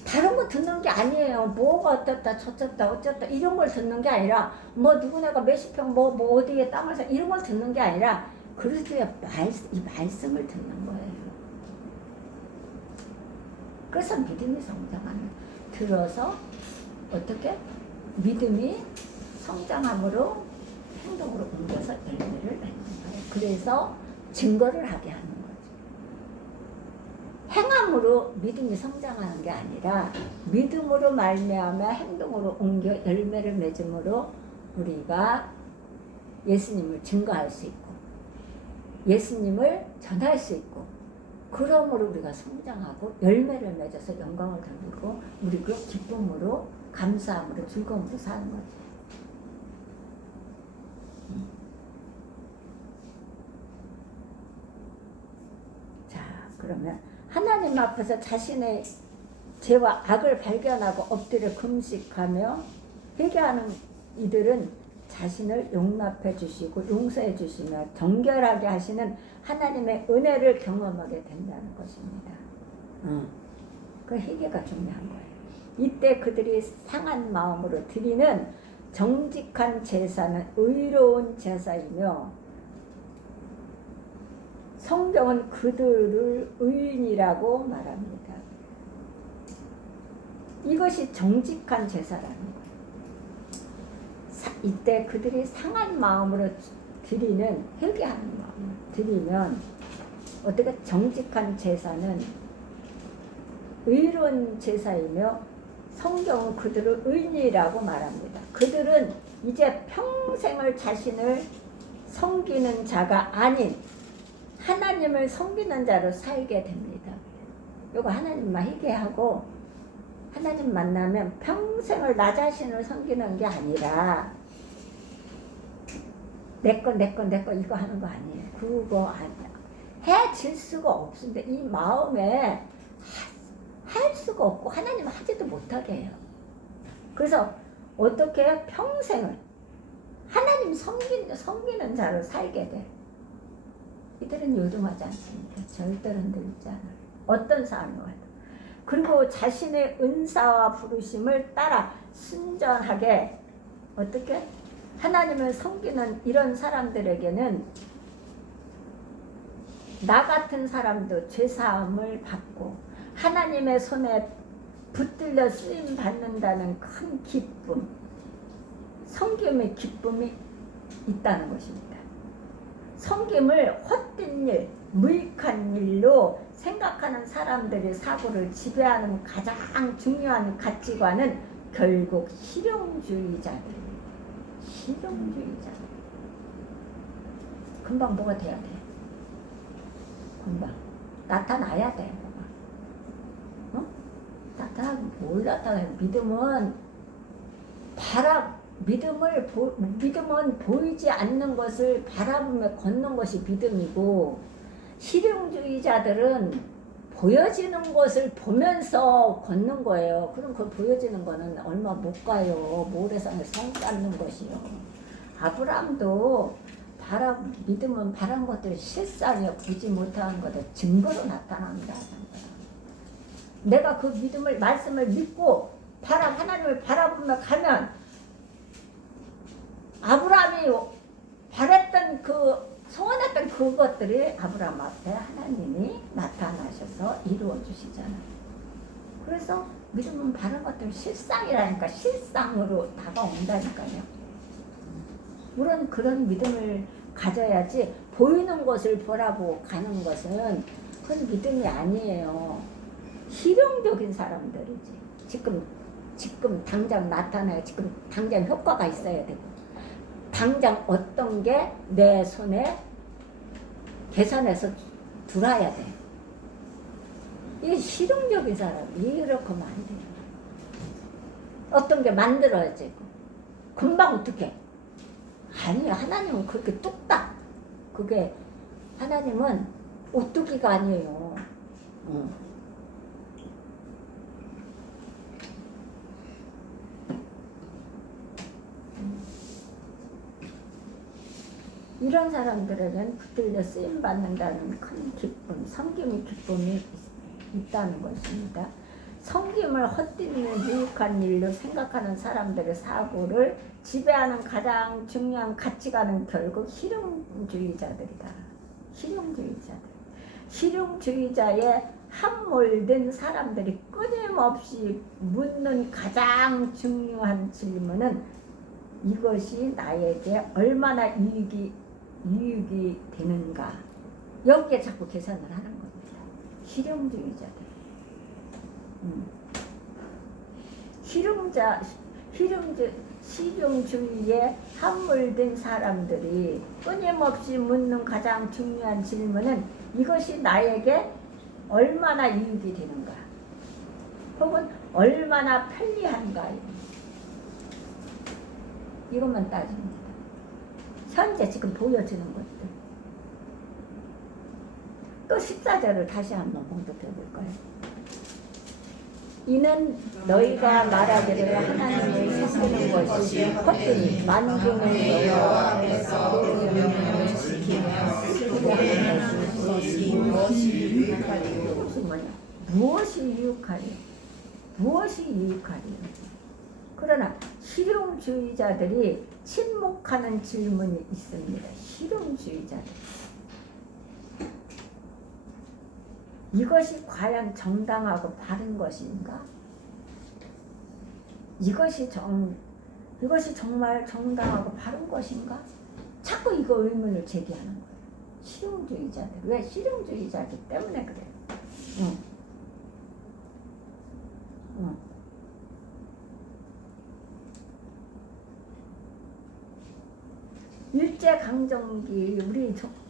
다른 거 듣는 게 아니에요. 뭐가 어떻다, 저쩌다, 어쩌다 이런 걸 듣는 게 아니라 뭐 누구네가 몇십 평 뭐 어디에 땅을 사 이런 걸 듣는 게 아니라 그리스도의 이 말씀을 듣는 거예요. 그래서 믿음이 성장하는. 들어서 어떻게 믿음이 성장함으로 행동으로 옮겨서 열매를 맺는 거예요. 그래서 증거를 하게 하는 거예요. 행함으로 믿음이 성장하는 게 아니라 믿음으로 말미암아 행동으로 옮겨 열매를 맺음으로 우리가 예수님을 증거할 수 있고 예수님을 전할 수 있고 그러므로 우리가 성장하고 열매를 맺어서 영광을 돌리고 우리 그 기쁨으로 감사함으로 즐거움으로 사는 거죠. 자, 그러면 하나님 하나님 앞에서 자신의 죄와 악을 발견하고 엎드려 금식하며 회개하는 이들은 자신을 용납해 주시고 용서해 주시며 정결하게 하시는 하나님의 은혜를 경험하게 된다는 것입니다. 그 회개가 중요한 거예요. 이때 그들이 상한 마음으로 드리는 정직한 제사는 의로운 제사이며 성경은 그들을 의인이라고 말합니다. 이것이 정직한 제사라는 거예요. 이때 그들이 상한 마음으로 드리는 회개하는 마음을 드리면 어떻게 정직한 제사는 의로운 제사이며 성경은 그들을 의인이라고 말합니다. 그들은 이제 평생을 자신을 섬기는 자가 아닌 하나님을 섬기는 자로 살게 됩니다. 이거 하나님만 회개하고 하나님 만나면 평생을 나 자신을 섬기는 게 아니라 내거 이거 하는 거 아니에요. 그거 아니야. 해질 수가 없는데 이 마음에 할 수가 없고 하나님 하지도 못하게 해요. 그래서 어떻게 평생을 하나님 섬기는 자로 살게 돼. 이들은 요동하지 않습니다. 절대로 흔들리지 않아요. 어떤 상황이 와도. 그리고 자신의 은사와 부르심을 따라 순전하게 어떻게 하나님을 섬기는 이런 사람들에게는 나 같은 사람도 죄사함을 받고 하나님의 손에 붙들려 쓰임 받는다는 큰 기쁨, 섬김의 기쁨이 있다는 것입니다. 섬김을 헛된 일, 무익한 일로 생각하는 사람들의 사고를 지배하는 가장 중요한 가치관은 결국 실용주의자들입니다. 실용주의자. 금방 뭐가 돼야 돼? 금방 나타나야 돼. 뭘 나타나요? 믿음은 믿음은 보이지 않는 것을 바라보며 걷는 것이 믿음이고, 실용주의자들은 보여지는 것을 보면서 걷는 거예요. 그럼 그 보여지는 거는 얼마 못 가요. 모래성에 성 쌓는 것이요. 아브라함도 믿음은 바란 것들 실상이요, 보지 못한 것들 증거로 나타난다. 내가 그 믿음을, 말씀을 믿고 하나님을 바라보며 가면 아브라함이 바랬던 소원했던 그것들이 아브라함 앞에 하나님이 나타나셔서 이루어 주시잖아요. 그래서 믿음은 바른 것들 실상이라니까, 실상으로 다가온다니까요. 물론 그런 믿음을 가져야지 보이는 것을 바라보고 가는 것은 그건 믿음이 아니에요. 실용적인 사람들이지. 지금 당장 나타나요. 지금 당장 효과가 있어야 되고, 당장 어떤 게 내 손에 계산해서 들어야 돼. 이게 실용적인 사람이 이렇게 하면 안 돼요. 어떤 게 만들어지고 금방 어떻게? 아니요. 하나님은 그렇게 뚝딱. 그게 하나님은 오뚜기가 아니에요. 이런 사람들에겐 붙들려 쓰임 받는다는 큰 기쁨, 섬김의 기쁨이 있다는 것입니다. 섬김을 헛되는 유익한 일로 생각하는 사람들의 사고를 지배하는 가장 중요한 가치관은 결국 실용주의자들이다. 실용주의자에 함몰된 사람들이 끊임없이 묻는 가장 중요한 질문은 이것이 나에게 얼마나 유익이 되는가. 여기에 자꾸 계산을 하는 겁니다. 실용주의자들. 실용주의에 함몰된 사람들이 끊임없이 묻는 가장 중요한 질문은 이것이 나에게 얼마나 유익이 되는가, 혹은 얼마나 편리한가. 이것만 따집니다. 현재 지금 보여지는 것들. 또 14절을 다시 한번 봉독해 볼까요? 이는 너희가 말하기를 하나님을 섬기는 것이 헛되니 만군의 여호와 앞에서 그 명령을 지키며 슬프게 하는 것이 무엇이 유익하리요? 무엇이 유익하리요? 무엇이 유익하리요? 그러나 실용주의자들이 침묵하는 질문이 있습니다. 실용주의자들. 이것이 과연 정당하고 바른 것인가? 이것이 정말 정당하고 바른 것인가? 자꾸 이거 의문을 제기하는 거예요. 실용주의자들. 왜? 실용주의자들 때문에 그래요. 응. 응. 일제강점기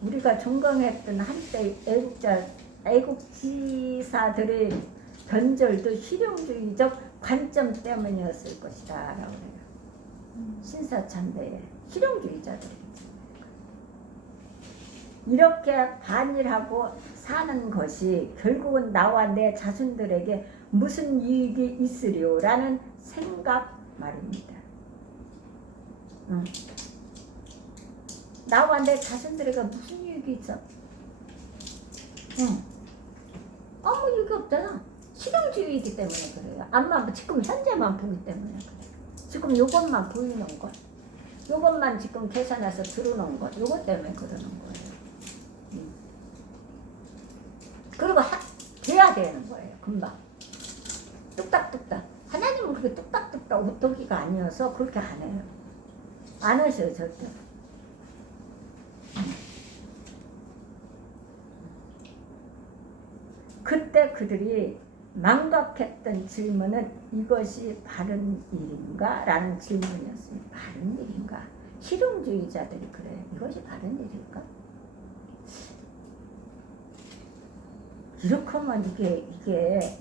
우리가 존경했던 한때 애국 지사들의 변절도 실용주의적 관점 때문이었을 것이다 라고 해요. 신사참배의 실용주의자들. 이렇게 반일하고 사는 것이 결국은 나와 내 자손들에게 무슨 이익이 있으리요? 라는 생각 말입니다. 나와 내 자손들에게 무슨 이익이 있어? 아무 이익이 없잖아. 실용주의이기 때문에 그래요. 지금 현재만 보기 때문에 그래요. 지금 요것만 보이는 것, 요것만 지금 계산해서 들어놓은 것, 요것 때문에 그러는 거예요. 그리고 돼야 되는 거예요. 금방. 뚝딱뚝딱. 하나님은 그렇게 뚝딱뚝딱 오토기가 아니어서 그렇게 안 해요. 안 하셔요, 절대로. 그때 그들이 망각했던 질문은 이것이 바른 일인가? 라는 질문이었습니다. 바른 일인가? 실용주의자들이 그래요. 이것이 바른 일일까? 이렇게 하면 이게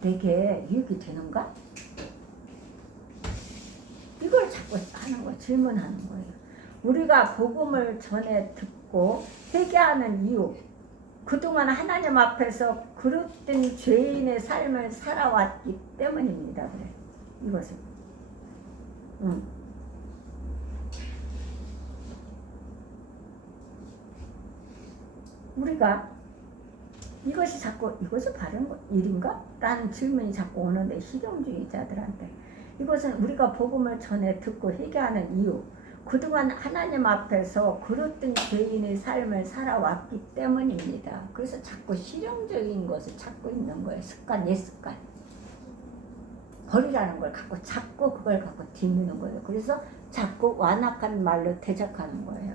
내게 유익이 되는가? 이걸 자꾸 하는 거예요. 질문하는 거예요. 우리가 복음을 전해 듣고 회개하는 이유, 그동안 하나님 앞에서 그릇된 죄인의 삶을 살아왔기 때문입니다. 그래. 이것은. 우리가 이것이 바른 일인가? 라는 질문이 자꾸 오는데 실용주의자들한테 이것은 우리가 복음을 전해 듣고 회개하는 이유, 그동안 하나님 앞에서 그릇된 죄인의 삶을 살아왔기 때문입니다. 그래서 자꾸 실용적인 것을 찾고 있는 거예요. 습관, 옛습관. 버리라는 걸 자꾸 그걸 갖고 뒤미는 거예요. 그래서 자꾸 완악한 말로 대적하는 거예요.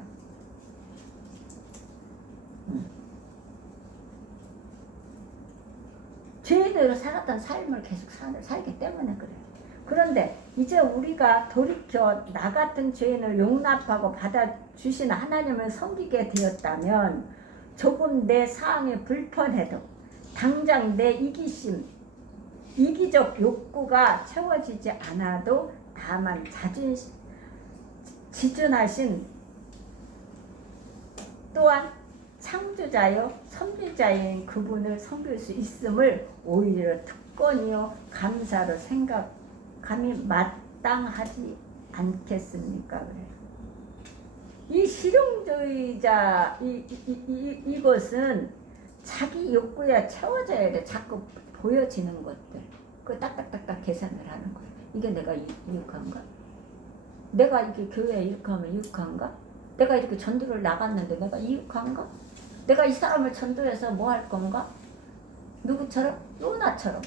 죄인으로 살았던 삶을 계속 살기 때문에 그래요. 그런데 이제 우리가 돌이켜 나 같은 죄인을 용납하고 받아주시는 하나님을 섬기게 되었다면 조금 내 상황이 불편해도 당장 내 이기적 욕구가 채워지지 않아도 다만 지존하신 또한 창조자여 선지자인 그분을 섬길 수 있음을 오히려 특권이요 감사로 생각함이 마땅하지 않겠습니까? 그래요. 이 실용주의자 이것은 자기 욕구에 채워져야 돼. 자꾸 보여지는 것들 그 딱딱딱딱 계산을 하는 거예요. 이게 내가 유익한가? 내가 이렇게 교회에 이렇게 하면 유익한가? 내가 이렇게 전도를 나갔는데 내가 유익한가? 내가 이 사람을 전도해서 뭐 할 건가? 누구처럼? 요나처럼.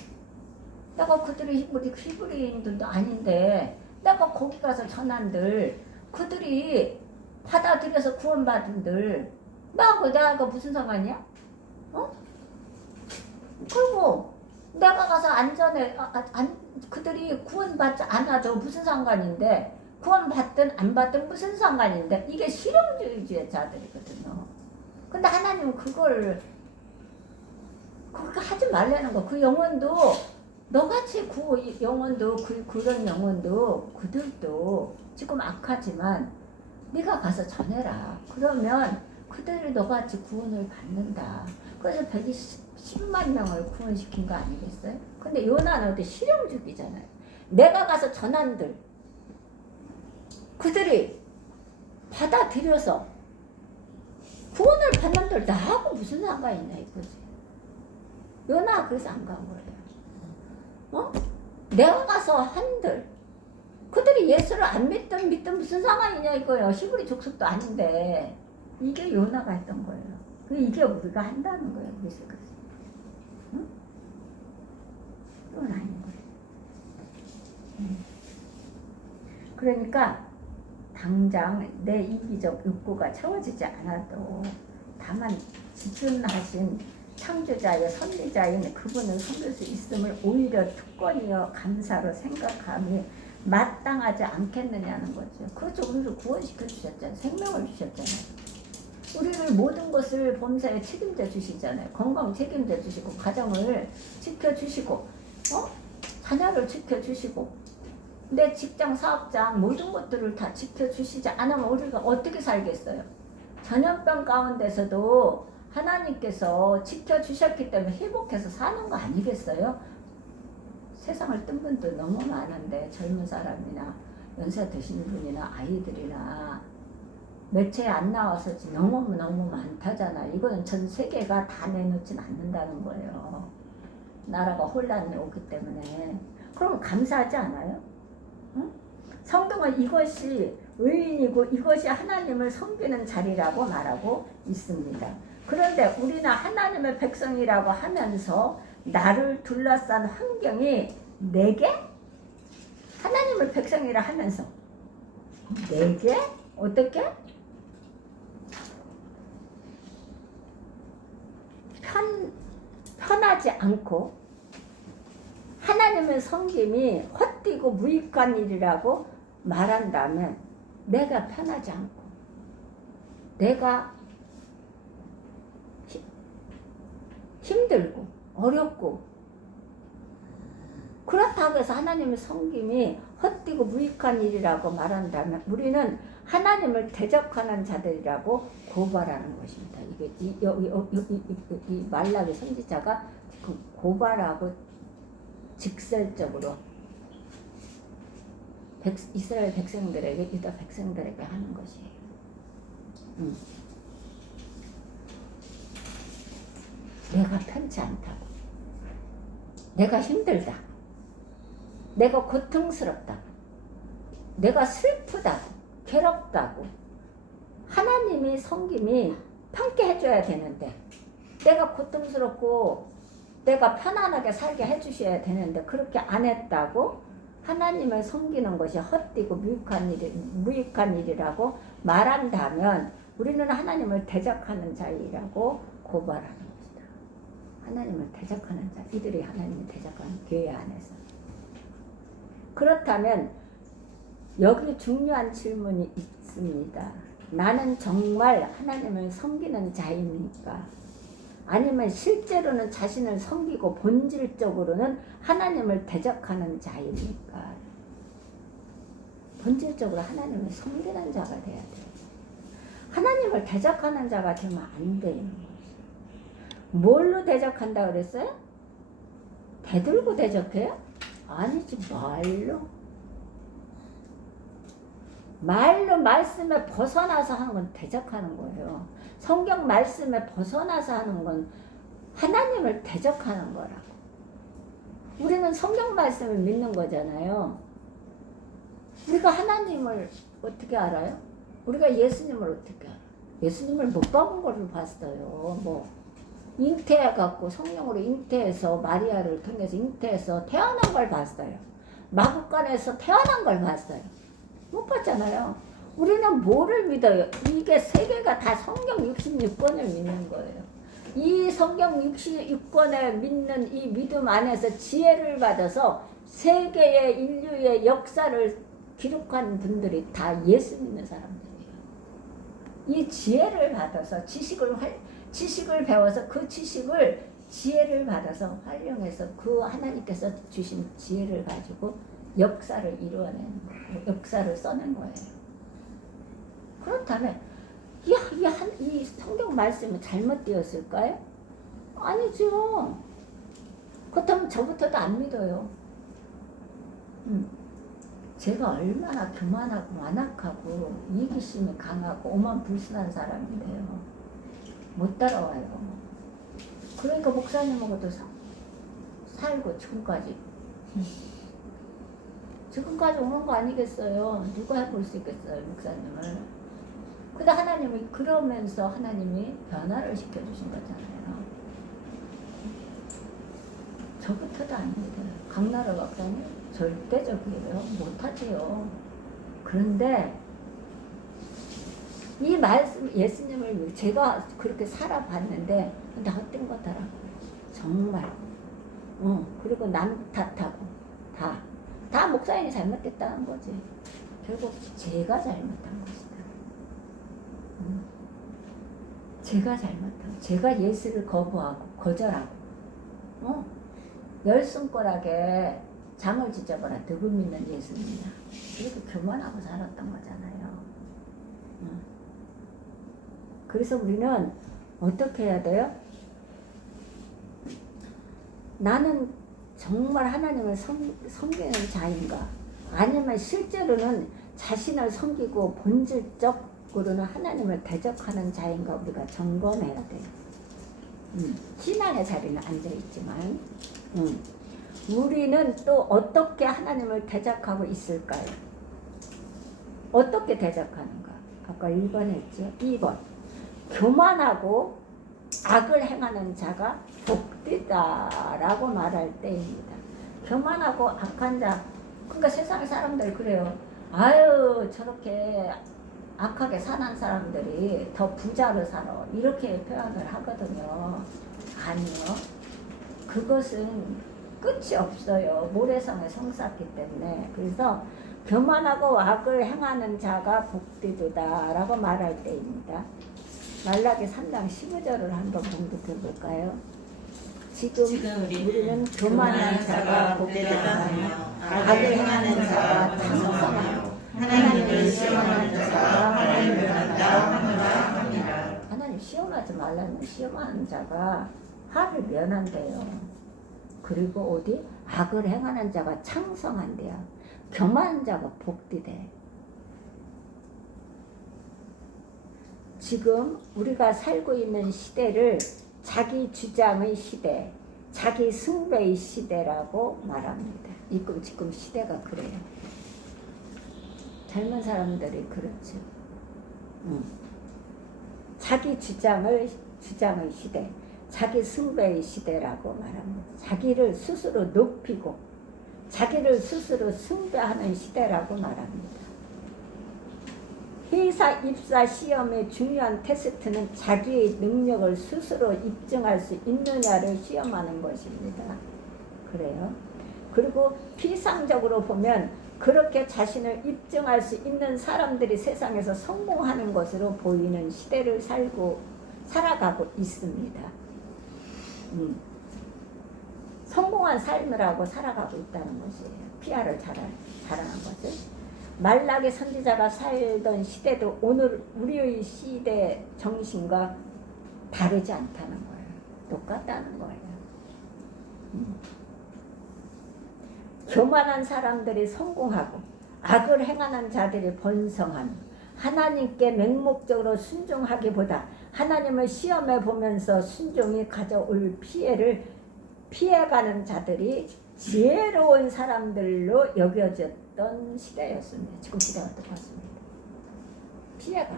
내가 그들이 히브리인들도 아닌데 내가 거기 가서 전한들 그들이 받아들여서 구원받은들 나하고 무슨 상관이야? 그리고 내가 가서 그들이 구원받지 않아도 무슨 상관인데 구원받든 안 받든 무슨 상관인데 이게 실용주의자들이거든요. 근데 하나님은 그렇게 하지 말라는 거. 그 영혼도 너같이 영혼도 그런 영혼도 그들도 지금 악하지만 네가 가서 전해라. 그러면 그들이 너같이 구원을 받는다. 그래서 110만 명을 구원시킨 거 아니겠어요? 근데 요나는 어디 실용주기잖아요. 내가 가서 전한들 그들이 받아들여서 구원을 받는들 나하고 무슨 상관이 있냐 이거지. 요나 그래서 안 간 거예요. 어? 내가 가서 한들 그들이 예수를 안 믿든 무슨 상관이냐 이거예요. 히브리 족속도 아닌데 이게 요나가 했던 거예요. 이게 우리가 한다는 거예요. 그래서 응? 그건 아닌 거예요. 그러니까 당장 내 이기적 욕구가 채워지지 않아도 다만 지존하신 창조자의 선지자인 그분을 섬길 수 있음을 오히려 특권이여 감사로 생각함이 마땅하지 않겠느냐는 거죠. 그렇죠. 우리를 구원시켜 주셨잖아요. 생명을 주셨잖아요. 우리를 모든 것을 범사에 책임져 주시잖아요. 건강 책임져 주시고 가정을 지켜주시고 자녀를 지켜주시고 내 직장 사업장 모든 것들을 다 지켜주시지 않으면 우리가 어떻게 살겠어요? 전염병 가운데서도 하나님께서 지켜주셨기 때문에 회복해서 사는 거 아니겠어요? 세상을 뜬 분들 너무 많은데 젊은 사람이나 연세 드신 분이나 아이들이나 매체에 안 나와서 너무 많다잖아. 이거는 전 세계가 다 내놓진 않는다는 거예요. 나라가 혼란이 오기 때문에. 그럼 감사하지 않아요? 응? 성경은 이것이 의인이고 이것이 하나님을 섬기는 자리라고 말하고 있습니다. 그런데 우리는 하나님의 백성이라고 하면서 나를 둘러싼 환경이 내게 하나님의 백성이라 하면서 내게 어떻게 편하지 않고 하나님의 섬김이 헛되고 무익한 일이라고 말한다면 내가 편하지 않고 내가 힘들고 어렵고 그렇다고 해서 하나님의 섬김이 헛되고 무익한 일이라고 말한다면 우리는 하나님을 대적하는 자들이라고 고발하는 것입니다. 이게 이 말라기 선지자가 지금 고발하고 직설적으로 이스라엘 백성들에게 유다 백성들에게 하는 것이에요. 내가 편치 않다고, 내가 힘들다, 내가 고통스럽다고, 내가 슬프다고, 괴롭다고 하나님이 섬김이 편케 해줘야 되는데 내가 고통스럽고 내가 편안하게 살게 해주셔야 되는데 그렇게 안 했다고 하나님을 섬기는 것이 헛되고 무익한 일이라고 말한다면 우리는 하나님을 대적하는 자이라고 고발하는 것이다. 하나님을 대적하는 자, 이들이 하나님을 대적하는 교회 안에서. 그렇다면 여기 중요한 질문이 있습니다. 나는 정말 하나님을 섬기는 자입니까? 아니면 실제로는 자신을 섬기고 본질적으로는 하나님을 대적하는 자입니까? 본질적으로 하나님을 섬기는 자가 돼야 돼요. 하나님을 대적하는 자가 되면 안 되는 거예요. 뭘로 대적한다 그랬어요? 대들고 대적해요? 아니지, 말로 말씀에 벗어나서 하는 건 대적하는 거예요. 성경 말씀에 벗어나서 하는 건 하나님을 대적하는 거라고. 우리는 성경 말씀을 믿는 거잖아요. 우리가 하나님을 어떻게 알아요? 우리가 예수님을 어떻게 알아요? 예수님을 못 박은 거를 봤어요. 잉태해갖고 성령으로 잉태해서 마리아를 통해서 잉태해서 태어난 걸 봤어요. 마구간에서 태어난 걸 봤어요. 못 봤잖아요. 우리는 뭐를 믿어요? 이게 세계가 다 성경 66권을 믿는 거예요. 이 성경 66권에 믿는 이 믿음 안에서 지혜를 받아서 세계의 인류의 역사를 기록한 분들이 다 예수 믿는 사람들이에요. 이 지혜를 받아서 지식을 배워서 그 지혜를 받아서 활용해서 그 하나님께서 주신 지혜를 가지고 역사를 이루어낸 거예요. 역사를 써낸 거예요. 그렇다면 이 이 성경 말씀은 잘못되었을까요? 아니죠. 그렇다면 저부터도 안 믿어요. 제가 얼마나 교만하고 완악하고 이기심이 강하고 오만불순한 사람인데요. 못 따라와요. 그러니까 목사님하고도 살고 지금까지 오는 거 아니겠어요? 누가 해볼 수 있겠어요, 목사님을. 근데 하나님이 그러면서 하나님이 변화를 시켜주신 거잖아요. 저부터도 안 믿어요. 강나라 박사님 절대적이에요. 못하지요. 그런데 이 말씀 예수님을 제가 그렇게 살아봤는데 나 헛된 거더라고요. 정말. 그리고 남 탓하고 다 목사님이 잘못됐다는 거지. 결국 제가 잘못한 것이다. 제가 잘못한. 제가 예수를 거부하고 거절하고 열 손가락에 장을 지져봐라. 누구 믿는 예수님이야. 그래도 교만하고 살았던 거잖아요. 그래서 우리는 어떻게 해야 돼요? 나는 정말 하나님을 섬기는 자인가? 아니면 실제로는 자신을 섬기고 본질적으로는 하나님을 대적하는 자인가? 우리가 점검해야 돼요. 신앙의 자리는 앉아있지만 우리는 또 어떻게 하나님을 대적하고 있을까요? 어떻게 대적하는가? 아까 1번 했죠. 2번 교만하고 악을 행하는 자가 복되다라고 말할 때입니다. 교만하고 악한 자, 그러니까 세상 사람들 그래요. 아유 저렇게 악하게 사는 사람들이 더 부자로 살아 이렇게 표현을 하거든요. 아니요. 그것은 끝이 없어요. 모래성에 성 쌓기 때문에. 그래서 교만하고 악을 행하는 자가 복되도다라고 말할 때입니다. 말라기 3장 15절을 한번 공독해 볼까요? 지금 우리는 교만한 자가 복되도다며 악을 행하는 자가 창성하며 하나님을 시험하는 자가 하나님을 만나 합니다. 하나님 시험하지 말라는 시험하는 자가 화를 면한대요. 그리고 어디 악을 행하는 자가 창성한대요. 교만한 자가 복되대. 지금 우리가 살고 있는 시대를 자기 주장의 시대, 자기 숭배의 시대라고 말합니다. 지금 시대가 그래요. 젊은 사람들이 그렇죠. 자기 주장의 시대, 자기 숭배의 시대라고 말합니다. 자기를 스스로 높이고 자기를 스스로 숭배하는 시대라고 말합니다. 회사 입사 시험의 중요한 테스트는 자기의 능력을 스스로 입증할 수 있느냐를 시험하는 것입니다. 그래요. 그리고 피상적으로 보면 그렇게 자신을 입증할 수 있는 사람들이 세상에서 성공하는 것으로 보이는 시대를 살아가고 있습니다. 성공한 삶을 하고 살아가고 있다는 것이에요. PR을 잘하는 것을. 말라기 선지자가 살던 시대도 오늘 우리의 시대 정신과 다르지 않다는 거예요. 똑같다는 거예요. 교만한 사람들이 성공하고 악을 행하는 자들이 번성함. 하나님께 맹목적으로 순종하기보다 하나님을 시험해 보면서 순종이 가져올 피해를 피해가는 자들이 지혜로운 사람들로 여겨졌던 시대였습니다. 지금 시대가 똑같습니다. 피해가.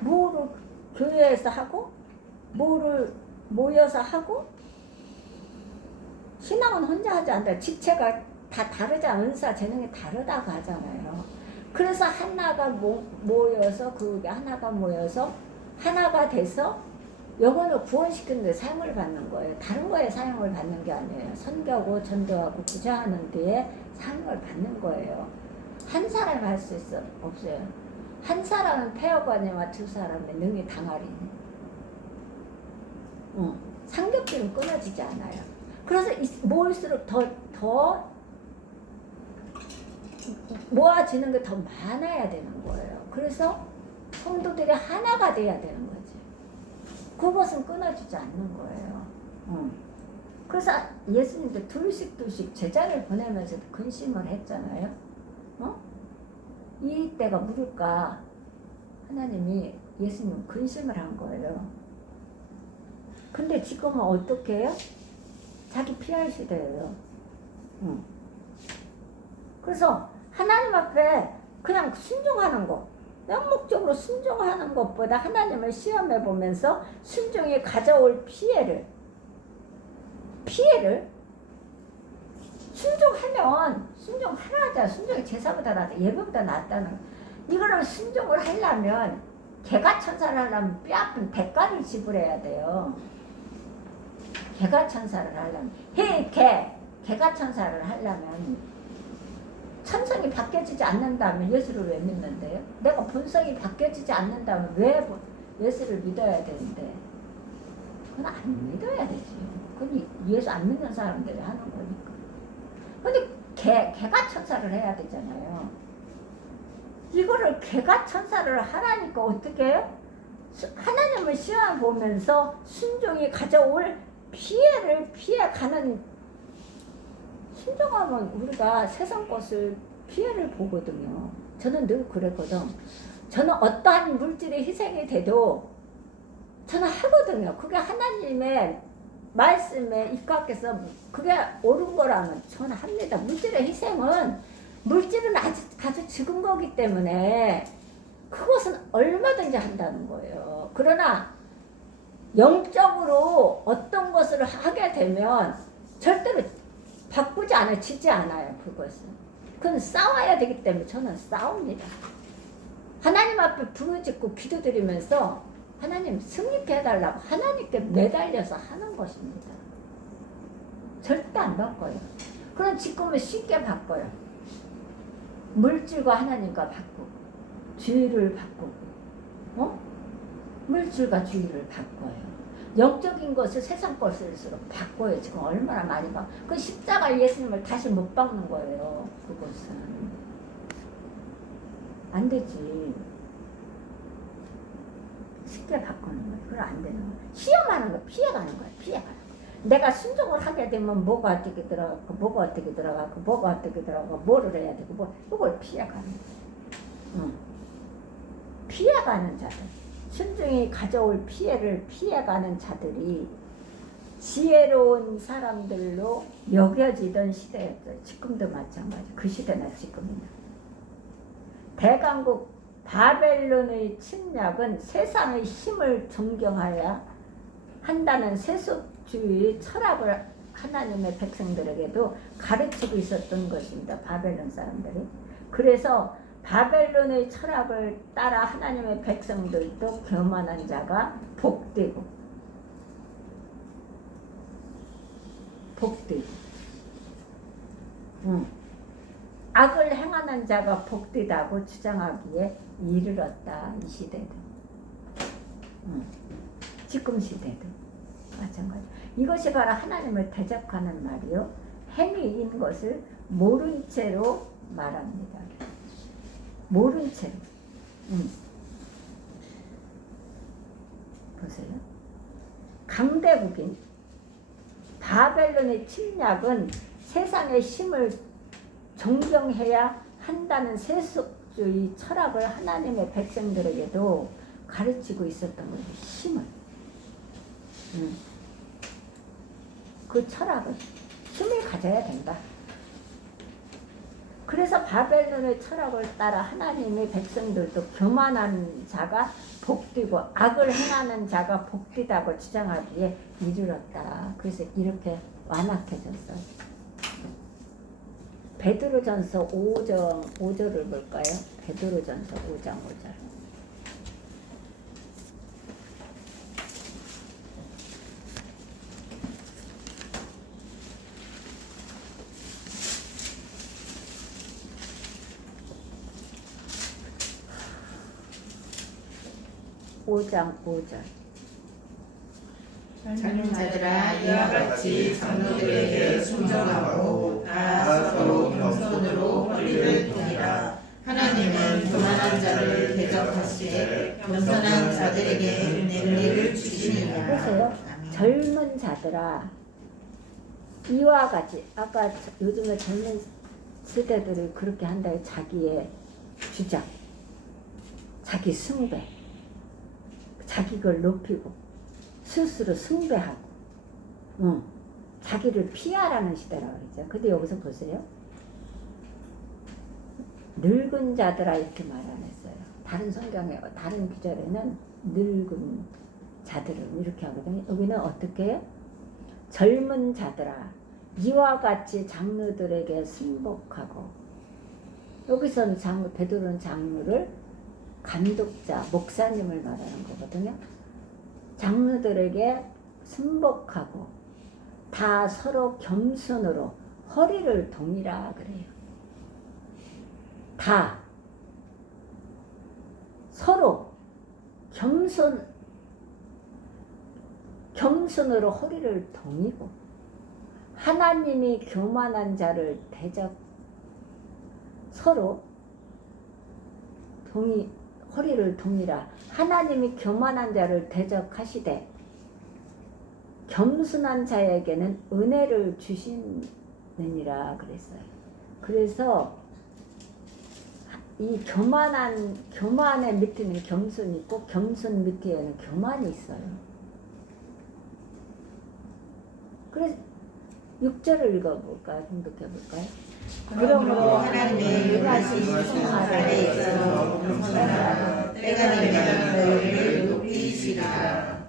뭐를 교회에서 하고 뭐를 모여서 하고 신앙은 혼자 하지 않는다. 지체가 다 다르잖아. 은사 재능이 다르다고 하잖아요. 그래서 하나가 모여서 그게 하나가 모여서 하나가 돼서 영혼을 구원시키는 데 사용을 받는 거예요. 다른 거에 사용을 받는 게 아니에요. 선교하고 전도하고 구제하는 데에 사용을 받는 거예요. 한 사람이 할 수 없어요. 한 사람은 폐허관이와 두 사람의 능히 당하리. 삼겹살은 끊어지지 않아요. 그래서 모일수록 더 모아지는 게 더 많아야 되는 거예요. 그래서 성도들이 하나가 돼야 되는 거지. 그것은 끊어지지 않는 거예요. 그래서 예수님도 둘씩 제자를 보내면서 근심을 했잖아요. 이 때가 물을까? 하나님이 예수님 근심을 한 거예요. 근데 지금은 어떻게 해요? 자기 피할 시대예요. 그래서 하나님 앞에 그냥 순종하는 거, 명목적으로 순종하는 것보다 하나님을 시험해 보면서 순종이 가져올 피해를 순종하자. 순종이 제사보다 낫다, 예배보다 낫다는 이거를 순종을 하려면 개가천사를 하려면 뼈아픈 대가를 지불해야 돼요. 개가천사를 하려면 개가천사를 하려면 천성이 바뀌어지지 않는다면 예수를 왜 믿는데요? 내가 본성이 바뀌어지지 않는다면 왜 예수를 믿어야 되는데? 그건 안 믿어야 되지. 그건 예수 안 믿는 사람들이 하는 거니까. 근데 개가 천사를 해야 되잖아요. 이거를 개가 천사를 하라니까 어떻게 해요? 하나님을 시험 보면서 순종이 가져올 피해를 피해가는, 순종하면 우리가 세상 것을 피해를 보거든요. 저는 늘 그랬거든. 저는 어떠한 물질의 희생이 돼도 저는 하거든요. 그게 하나님의 말씀에 입각해서 그게 옳은 거라면 저는 합니다. 물질의 희생은, 물질은 아주 적은 거기 때문에 그것은 얼마든지 한다는 거예요. 그러나 영적으로 어떤 것을 하게 되면 절대로 바꾸지 않아요. 지지 않아요. 그것은. 그건 싸워야 되기 때문에 저는 싸웁니다. 하나님 앞에 부르짖고 기도드리면서 하나님 승리케 해달라고 하나님께 매달려서 하는 것입니다. 절대 안 바꿔요. 그런 직분을 쉽게 바꿔요. 물질과 하나님과 바꾸고 주의를 바꾸고 물질과 주의를 바꿔요. 영적인 것을 세상 것을수록 바꿔요. 지금 얼마나 많이 바꿔. 그 십자가 예수님을 다시 못 박는 거예요. 그것은 안 되지. 쉽게 바꾸는 거예요. 그건 안 되는 거예요. 시험하는 거, 피해가는 거예요. 피해가는 거예요. 내가 순종을 하게 되면 뭐가 어떻게 들어가고 뭐가 어떻게 들어가고 뭐가 어떻게 들어가고 뭐를 해야 되고 이걸 피해가는 거예요. 피해가는 자들, 순종이 가져올 피해를 피해가는 자들이 지혜로운 사람들로 여겨지던 시대였어요. 지금도 마찬가지. 그 시대나 지금이나. 대강국 바벨론의 침략은 세상의 힘을 존경하여야 한다는 세속주의 철학을 하나님의 백성들에게도 가르치고 있었던 것입니다. 바벨론 사람들이. 그래서 바벨론의 철학을 따라 하나님의 백성들도 교만한 자가 복되고 악을 행하는 자가 복되다고 주장하기에 이르렀다. 이 시대도. 지금 시대도 마찬가지. 이것이 바로 하나님을 대적하는 말이요. 행위인 것을 모른 채로 말합니다. 모른 채로. 보세요. 강대국인 바벨론의 침략은 세상의 힘을 존경해야 한다는 세속주의 철학을 하나님의 백성들에게도 가르치고 있었던 거예요. 힘을. 그 철학은 힘을 가져야 된다. 그래서 바벨론의 철학을 따라 하나님의 백성들도 교만한 자가 복되고 악을 행하는 자가 복되다고 주장하기에 이르렀다. 그래서 이렇게 완악해졌어요. 베드로전서 5절을 볼까요? 베드로전서 5장 5절. 젊은 자들아 이와 같이 장로들에게 순종하고 다 서로 겸손으로 허리를 두니라. 하나님은 교만한 자를 대적하시되 겸손한 자들에게 은혜를 주시느니라. 보세요. 젊은 자들아, 이와 같이 아까 요즘에 젊은 세대들이 그렇게 한다요. 자기의 주장, 자기 숭배, 자기 걸 높이고 스스로 숭배하고, 자기를 피하라는 시대라고 그러죠. 근데 여기서 보세요. 늙은 자들아 이렇게 말 안 했어요. 다른 성경에, 다른 구절에는 늙은 자들은 이렇게 하거든요. 여기는 어떻게 해요? 젊은 자들아 이와 같이 장로들에게 순복하고, 여기서는 베드로는 장로를 감독자, 목사님을 말하는 거거든요. 장로들에게 순복하고 다 서로 겸손으로 허리를 동이라 그래요. 다 서로 겸손으로 허리를 동이고, 하나님이 교만한 자를 서로 허리를 동이라. 하나님이 교만한 자를 대적하시되 겸손한 자에게는 은혜를 주시느니라 그랬어요. 그래서 이 교만의 밑에는 겸손이 있고 겸손 밑에는 교만이 있어요. 그래서 6절을 읽어볼까요? 공독해볼까요? 그러므로 하나님의 유하신 품 아래 있어 겸손하라. 때가 되면 너희를 높이시리라.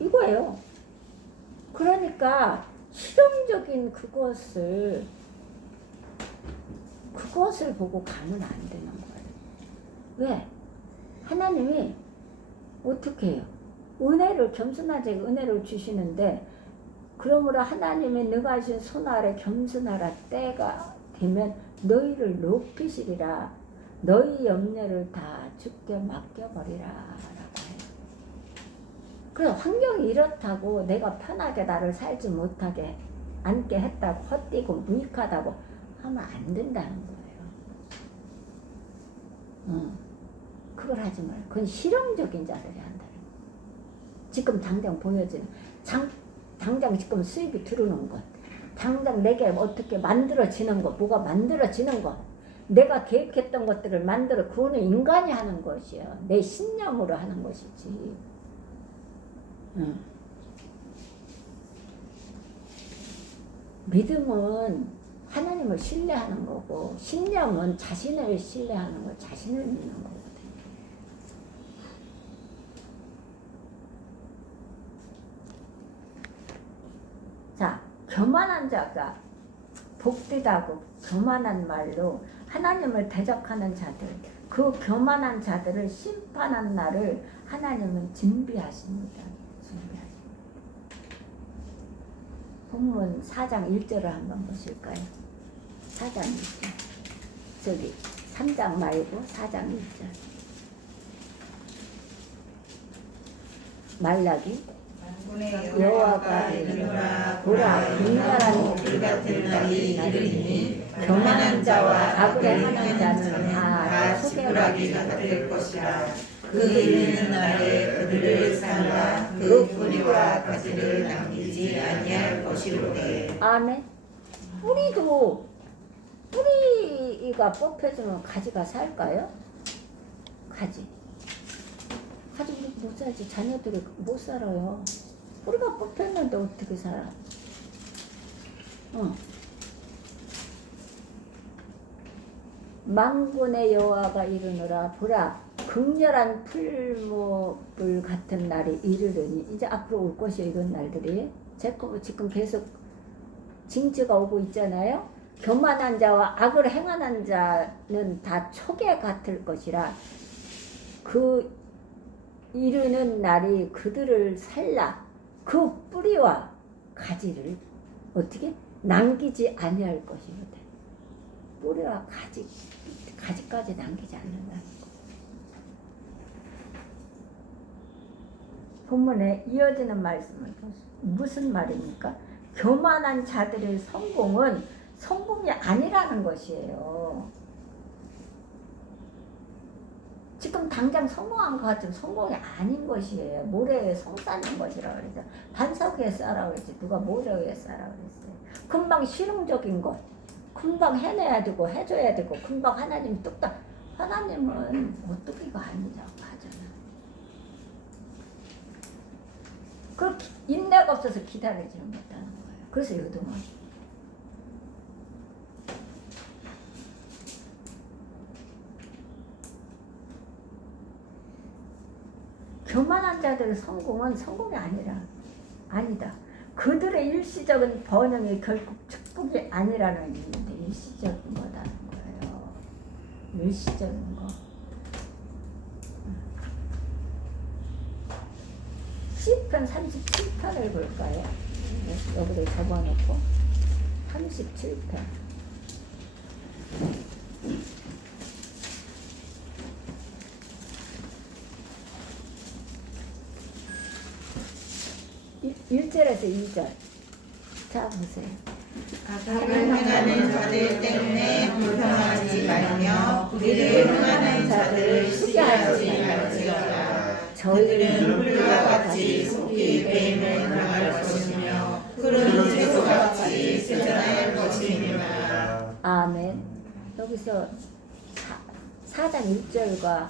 이거예요. 그러니까 실용적인 그것을 보고 가면 안 되는 거예요. 왜? 하나님이 어떻게 해요? 겸손한 자에게 은혜를 주시는데, 그러므로 하나님의 능하신 손 아래 겸손하라. 때가 되면 너희를 높이시리라. 너희 염려를 다 주께 맡겨버리라 라고 해요. 그래, 환경이 이렇다고 내가 편하게 나를 살지 못하게 앉게 했다고, 헛되고 무익하다고 하면 안 된다는 거예요. 그걸 하지 말고, 그건 실용적인 자들이 한다는 거예요. 지금 당장 보여지는, 당장 지금 수입이 들어오는 것, 당장 내게 어떻게 만들어지는 것, 뭐가 만들어지는 것, 내가 계획했던 것들을 그거는 인간이 하는 것이야. 내 신념으로 하는 것이지. 믿음은 하나님을 신뢰하는 거고, 신념은 자신을 신뢰하는 거, 자신을 믿는 거거든요. 자, 교만한 자가 복되다고 교만한 말로 하나님을 대적하는 자들, 그 교만한 자들을 심판한 날을 하나님은 준비하십니다. 본문 4장 1절을 한번 보실까요? 4장 1절. 저기 3장 말고 4장 1절. 말라기 여호와가 이르노라. 보라, 극렬한 불 같은 날이 이르리니 교만한 자와 악을 행하는 자는 다 지푸라기가 될 것이라. 그 이르는 날에 그들을 삼가 그 뿌리와 가지를 남기지 아니할 것이로되. 아멘. 뿌리가 뽑혀주면 가지가 살까요? 가지 못 살지. 자녀들이 못 살아요. 뿌리가 뽑혔는데 어떻게 살아? 만군의 여호와가 이르노라. 보라, 극렬한 풀무불 같은 날이 이르르니. 이제 앞으로 올 것이에요. 이런 날들이 지금 계속 징조가 오고 있잖아요. 교만한 자와 악을 행하는 자는 다 초계 같을 것이라. 그 이르는 날이 그들을 살라. 그 뿌리와 가지를 어떻게 남기지 아니할 것이거든. 뿌리와 가지까지 남기지 않는다는 거. 본문에 이어지는 말씀은 무슨 말입니까? 교만한 자들의 성공은 성공이 아니라는 것이에요. 지금 당장 성공한 것 같지만 성공이 아닌 것이에요. 모래에 성 쌓는 것이라고 그랬어요. 반석 위에 쌓으라고 그랬지. 누가 모래 위에 쌓으라고 그랬어요. 금방 실용적인 것. 금방 해내야 되고 해줘야 되고 금방 하나님 뚝딱. 하나님은 어떻게 이거 아니라고 하잖아. 그렇게 인내가 없어서 기다리지 못하는 거예요. 그래서 요동하고. 교만한 자들의 성공은 성공이 아니다. 그들의 일시적인 번영이 결국 축복이 아니라는 의미인데 일시적인 거라는 거예요. 일시적인 거. 시편 37편을 볼까요? 여기를 접어놓고 37편. 일 1절에서 2절. 자, 보세요. 악을 행하는 자들 때문에 불평하지 말며 그들을 행하는 자들을 시기하지 말지어다. 저희는 풀과 같이 속히 배임을 당할 것이며 푸른 채소같이 세잔할 것입니다. 아멘. 여기서 4장 1절과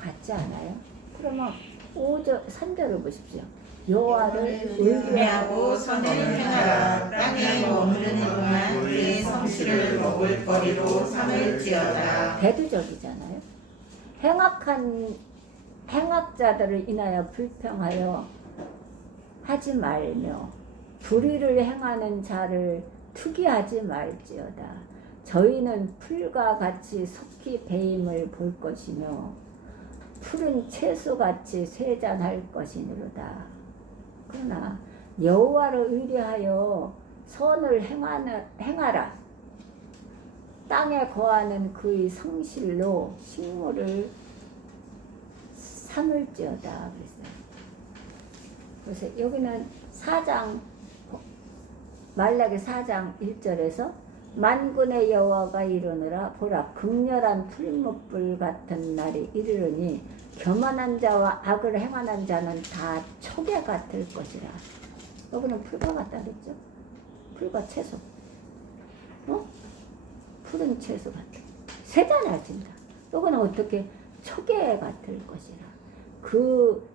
같지 않아요? 그러면 5절, 3절을 보십시오. 여호와를 의뢰하고 선을 행하라. 땅에 머무르는 동안 그의 성실을 먹을 거리로 삼을지어다. 대두적이잖아요. 행악자들을 인하여 불평하여 하지 말며 불의를 행하는 자를 투기하지 말지어다. 저희는 풀과 같이 속히 배임을 볼 것이며 푸른 채소같이 쇠잔할 것이니로다. 그러나 여호와를 의뢰하여 선을 행하라. 땅에 거하는 그의 성실로 식물을 삼을지어다. 그래서 여기는 4장 말라기 4장 1절에서 만군의 여호와가 이르노라 보라 극렬한 풀무불 같은 날이 이르르니 교만한 자와 악을 행하는 자는 다 초계 같을 것이라. 여기는 풀과 같다 그랬죠? 풀과 채소. 푸른 채소 같아. 쇠잔해진다. 여기는 어떻게 초계 같을 것이라. 그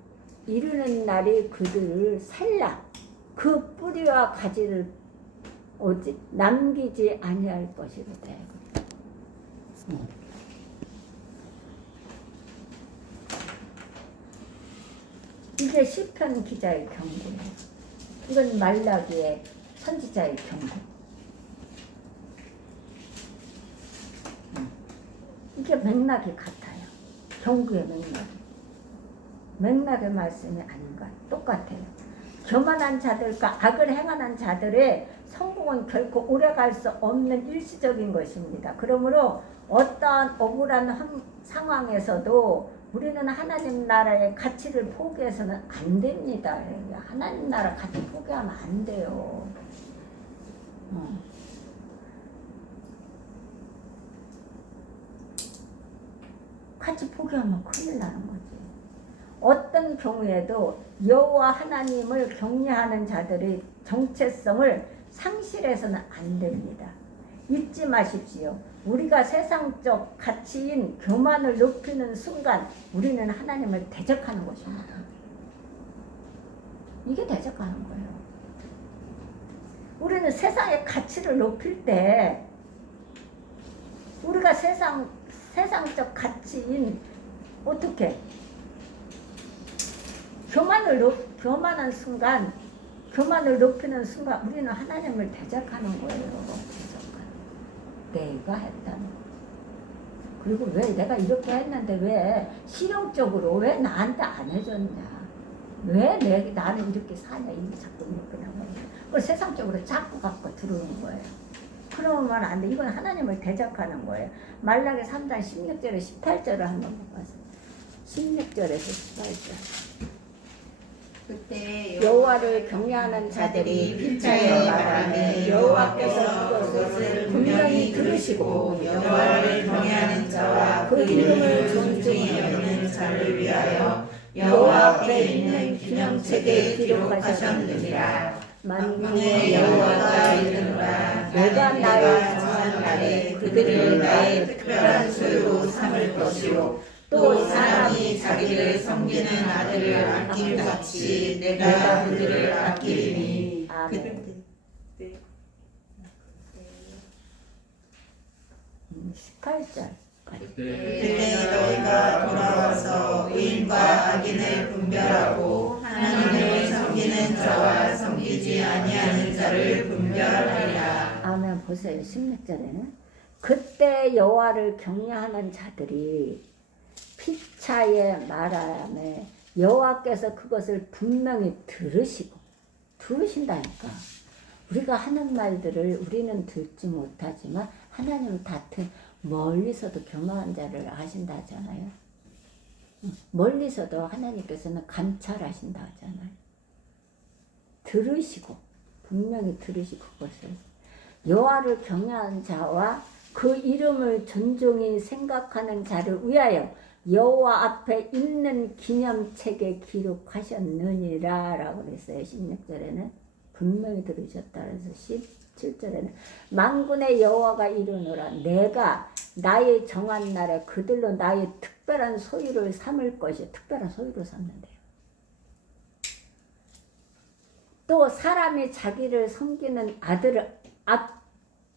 이르는 날이 그들을 살라. 그 뿌리와 가지를 남기지 아니할 것이로다. 이게 시편 기자의 경고예요. 이건 말라기의 선지자의 경고. 이게 맥락이 같아요. 경고의 맥락의 말씀이 아닌가 똑같아요. 교만한 자들과 악을 행하는 자들의 성공은 결코 오래갈 수 없는 일시적인 것입니다. 그러므로 어떠한 억울한 상황에서도 우리는 하나님 나라의 가치를 포기해서는 안 됩니다. 하나님 나라 가치 포기하면 안 돼요. 가치 포기하면 큰일 나는 거지. 어떤 경우에도 여호와 하나님을 경외하는 자들의 정체성을 상실해서는 안 됩니다. 잊지 마십시오. 우리가 세상적 가치인 교만을 높이는 순간 우리는 하나님을 대적하는 것입니다. 이게 대적하는 거예요. 우리는 세상의 가치를 높일 때 우리가 세상적 가치인 어떻게 교만한 순간 교만을 높이는 순간 우리는 하나님을 대적하는 거예요. 내가 했다는 거. 그리고 왜 내가 이렇게 했는데 왜 실용적으로 왜 나한테 안 해줬냐. 왜 나는 이렇게 사냐. 이게 자꾸 이렇게 나와요. 그걸 세상적으로 자꾸 갖고 들어오는 거예요. 그러면 안 돼. 이건 하나님을 대적하는 거예요. 말라기 3장 16절에 18절을 한번 봐보세요. 16절에서 18절. 그때 여호와를 경외하는 자들이 피차에 말하며 여호와께서 그것을 분명히 들으시고 여호와를 경외하는 자와 그 이름을 존중히 여기는 자를 위하여 여호와 앞에 있는 기념책에 기록하셨느니라. 만군의 여호와가 이르노라. 내가 나의 정한 날에 그들을 나의 특별한 소유로 삼을 것이요 또 사람이 자기를 섬기는 아들을 아낌같이 내가 그들을 아끼리니. 아멘. 18절. 그때 너희가 돌아와서 의인과 악인을 분별하고 하나님을 섬기는 자와 섬기지 아니하는 자를 분별하리라. 아멘. 보세요. 16절에는 그때 여호와를 경외하는 자들이 피차에 말하며 여호와께서 그것을 분명히 들으신다니까. 우리가 하는 말들을 우리는 듣지 못하지만 하나님은 다 멀리서도 교만한 자를 아신다잖아요. 멀리서도 하나님께서는 감찰하신다 하잖아요. 들으시고 분명히 들으시고 그것을 여호와를 경외하는 자와 그 이름을 존중히 생각하는 자를 위하여 여호와 앞에 있는 기념책에 기록하셨느니라 라고 그랬어요. 16절에는 분명히 들으셨다. 그래서 17절에는 만군의 여호와가 이르노라. 내가 나의 정한 날에 그들로 나의 특별한 소유를 삼을 것이요. 특별한 소유를 삼는데요. 또 사람이 자기를 섬기는 아들을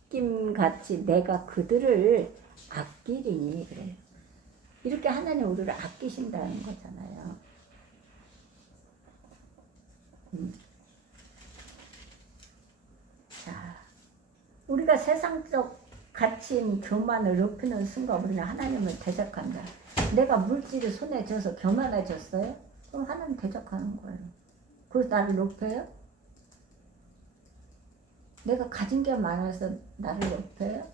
아낌같이 내가 그들을 아끼리니 그래요. 이렇게 하나님 우리를 아끼신다는 거잖아요. 자, 우리가 세상적 가치인 교만을 높이는 순간 우리는 하나님을 대적한다. 내가 물질을 손에 쥐어서 교만해졌어요? 그럼 하나님 대적하는 거예요. 그래서 나를 높여요? 내가 가진 게 많아서 나를 높여요?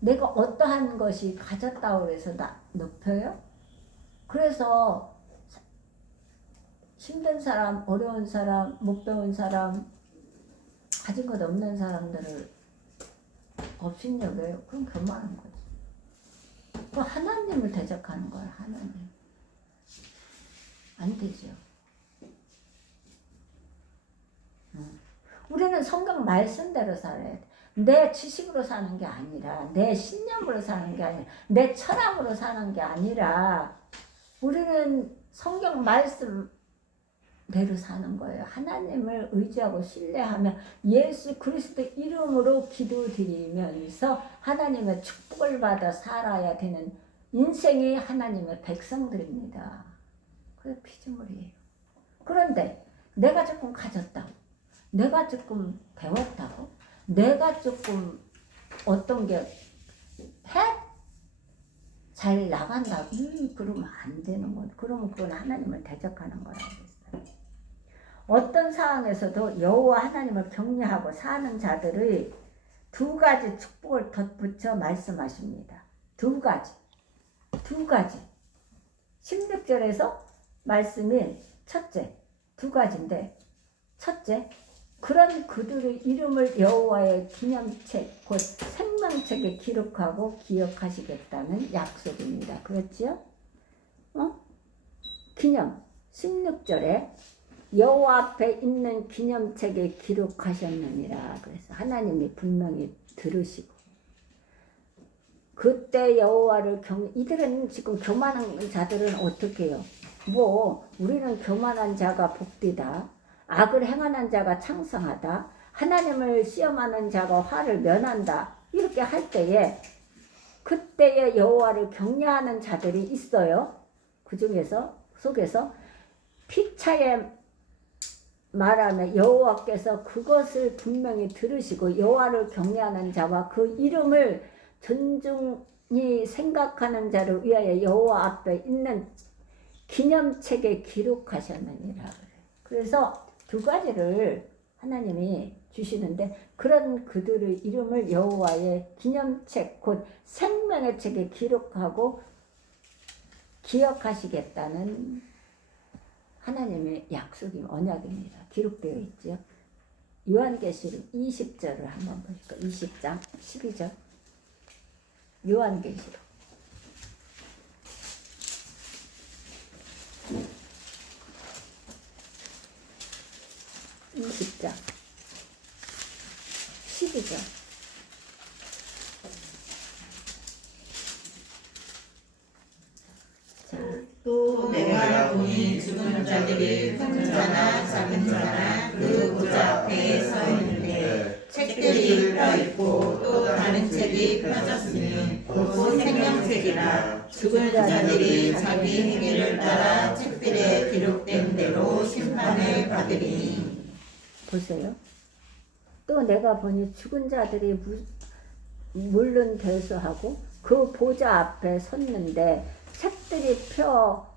내가 어떠한 것이 가졌다고 해서 나 높여요? 그래서 힘든 사람, 어려운 사람, 못 배운 사람, 가진 것 없는 사람들을 업신여겨요? 그럼 교만한 거지. 그럼 하나님을 대적하는 거야, 하나님. 안 되죠. 우리는 성경 말씀대로 살아야 돼. 내 지식으로 사는 게 아니라, 내 신념으로 사는 게 아니라, 내 철학으로 사는 게 아니라, 우리는 성경 말씀대로 사는 거예요. 하나님을 의지하고 신뢰하며 예수 그리스도 이름으로 기도드리면서 하나님의 축복을 받아 살아야 되는 인생이 하나님의 백성들입니다. 그게 피조물이에요. 그런데 내가 조금 가졌다고, 내가 조금 배웠다고, 내가 조금 어떤 게 잘 나간다고 그러면 안 되는 거예요. 그러면 그건 하나님을 대적하는 거라고 했어요. 어떤 상황에서도 여호와 하나님을 경외하고 사는 자들의 두 가지 축복을 덧붙여 말씀하십니다. 두 가지. 16절에서 말씀인 첫째, 두 가지인데, 첫째, 그런 그들의 이름을 여호와의 기념책, 곧 생명책에 기록하고 기억하시겠다는 약속입니다. 그렇지요? 기념, 16절에 여호와 앞에 있는 기념책에 기록하셨느니라. 그래서 하나님이 분명히 들으시고, 그때 여호와를 이들은 지금 교만한 자들은 어떻게 해요? 우리는 교만한 자가 복되다. 악을 행하는 자가 창성하다. 하나님을 시험하는 자가 화를 면한다. 이렇게 할 때에 그때의 여호와를 경외하는 자들이 있어요. 그 중에서 속에서 피차에 말하며 여호와께서 그것을 분명히 들으시고 여호와를 경외하는 자와 그 이름을 존중히 생각하는 자를 위하여 여호와 앞에 있는 기념책에 기록하셨느니라. 그래서 두 가지를 하나님이 주시는데, 그런 그들의 이름을 여호와의 기념책 곧 생명의 책에 기록하고 기억하시겠다는 하나님의 약속이 언약입니다. 기록되어 있죠. 요한계시록 20절을 한번 보실까요? 20장 12절 요한계시록 20장 12절 또 내가 보니 죽은 자들이 큰 자나 작은 자나 그 보좌 앞에 서 있는데 책들이 펴 있고 또 다른 책이 펴졌으니 곧 생명책이라 죽은 자들이 자기 행위를 따라 책들에 기록된 대로 심판을 받으리니. 보세요. 또 내가 보니 죽은 자들이 물론 대수하고 그 보좌 앞에 섰는데 책들이 펴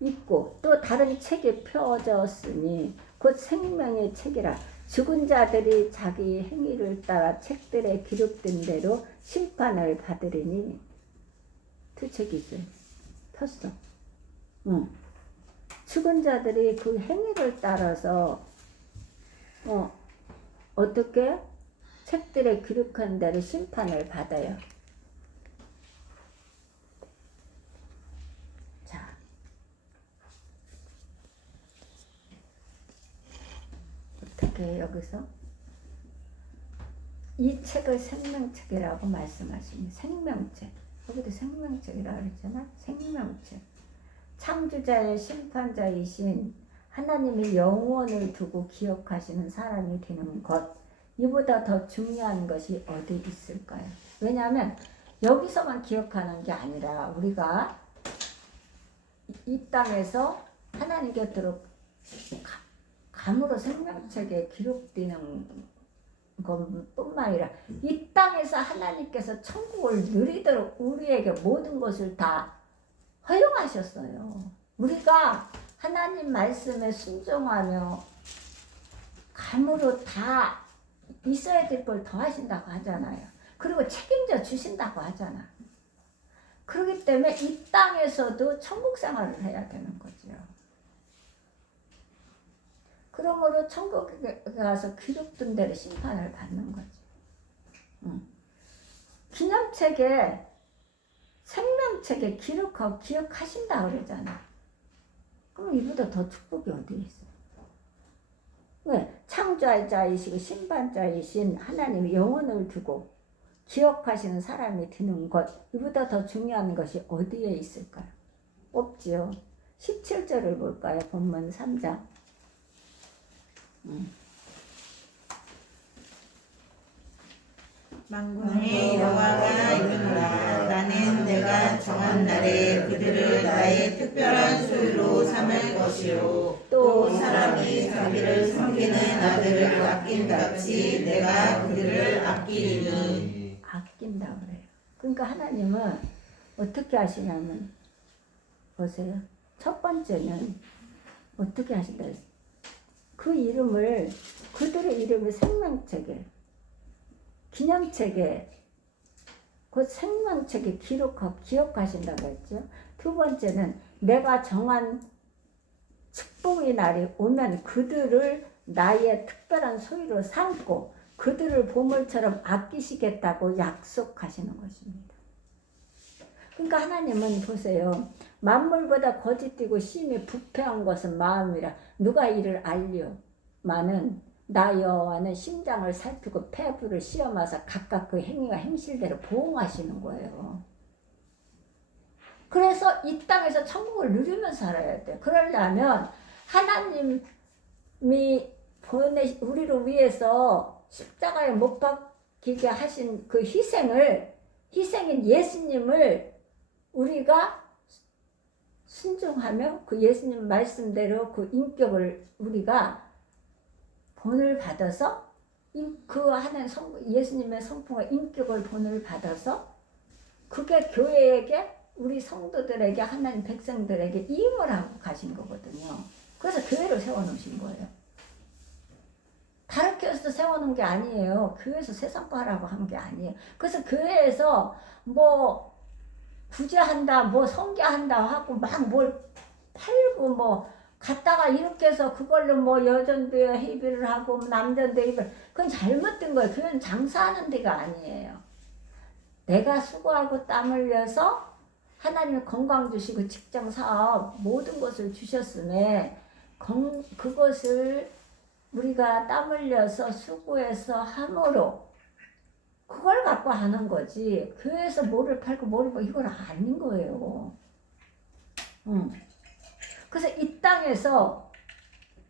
있고 또 다른 책이 펴졌으니 곧 생명의 책이라 죽은 자들이 자기 행위를 따라 책들에 기록된 대로 심판을 받으리니. 두 책이 있어요. 폈어. 죽은 자들이 그 행위를 따라서 어떻게 책들에 기록한 대로 심판을 받아요. 자, 어떻게 여기서 이 책을 생명책이라고 말씀하십니다. 생명책. 여기도 생명책이라고 그랬잖아. 생명책. 창조자의 심판자이신 하나님의 영원을 두고 기억하시는 사람이 되는 것. 이보다 더 중요한 것이 어디 있을까요? 왜냐하면 여기서만 기억하는 게 아니라 우리가 이 땅에서 하나님 곁으로 감으로 생명책에 기록되는 것뿐만 아니라 이 땅에서 하나님께서 천국을 누리도록 우리에게 모든 것을 다 허용하셨어요. 우리가 하나님 말씀에 순종하며 감으로 다 있어야 될 걸 더 하신다고 하잖아요. 그리고 책임져 주신다고 하잖아. 그렇기 때문에 이 땅에서도 천국 생활을 해야 되는 거죠. 그러므로 천국에 가서 기록된 대로 심판을 받는 거지. 기념책에 생명책에 기록하고 기억하신다 그러잖아. 그럼 이보다 더 축복이 어디 있어? 왜? 창조자이시고 심판자이신 하나님의 영혼을 두고 기억하시는 사람이 되는 것, 이보다 더 중요한 것이 어디에 있을까요? 없지요. 17절을 볼까요? 본문 3장. 만군의 여호와가 이르노라. 나는 내가 정한 날에 그들을 나의 특별한 소유로 삼을 것이요 또 사람이 자기를 섬기는 아들을 아낀같이 내가 그들을 아끼리니. 아낀다 그래요. 그러니까 하나님은 어떻게 하시냐면 보세요. 첫 번째는 어떻게 하신다 했어요? 그 이름을 그들의 이름을 생명책에 기념책에 그 생명책에 기록하고 기억하신다고 했죠. 두 번째는 내가 정한 축복의 날이 오면 그들을 나의 특별한 소유로 삼고 그들을 보물처럼 아끼시겠다고 약속하시는 것입니다. 그러니까 하나님은 보세요. 만물보다 거짓되고 심히 부패한 것은 마음이라 누가 이를 알려마는 나 여호와는 심장을 살피고 폐부를 시험하사 각각 그 행위와 행실대로 보응하시는 거예요. 그래서 이 땅에서 천국을 누리면서 살아야 돼. 그러려면 하나님이 우리를 위해서 십자가에 못 박히게 하신 그 희생인 예수님을 우리가 순종하며 그 예수님 말씀대로 그 인격을 우리가 본을 받아서 그 하나님 예수님의 성품과 인격을 본을 받아서 그게 교회에게 우리 성도들에게 하나님 백성들에게 이임을 하고 가신 거거든요. 그래서 교회를 세워놓으신 거예요. 다른 교회에서 세워놓은 게 아니에요. 교회에서 세상 거 하라고 한 게 아니에요. 그래서 교회에서 뭐 구제한다, 뭐 성게한다 하고 막 뭘 팔고 뭐 갖다가 이렇게 해서 그걸로 뭐 여전도에 회비를 하고 남전도에 회비를, 그건 잘못된 거예요. 그건 장사하는 데가 아니에요. 내가 수고하고 땀 흘려서 하나님 건강 주시고 직장 사업 모든 것을 주셨음에 그것을 우리가 땀 흘려서 수고해서 함으로 그걸 갖고 하는 거지. 교회에서 뭐를 팔고 뭐를 뭐 이건 아닌 거예요. 그래서 이 땅에서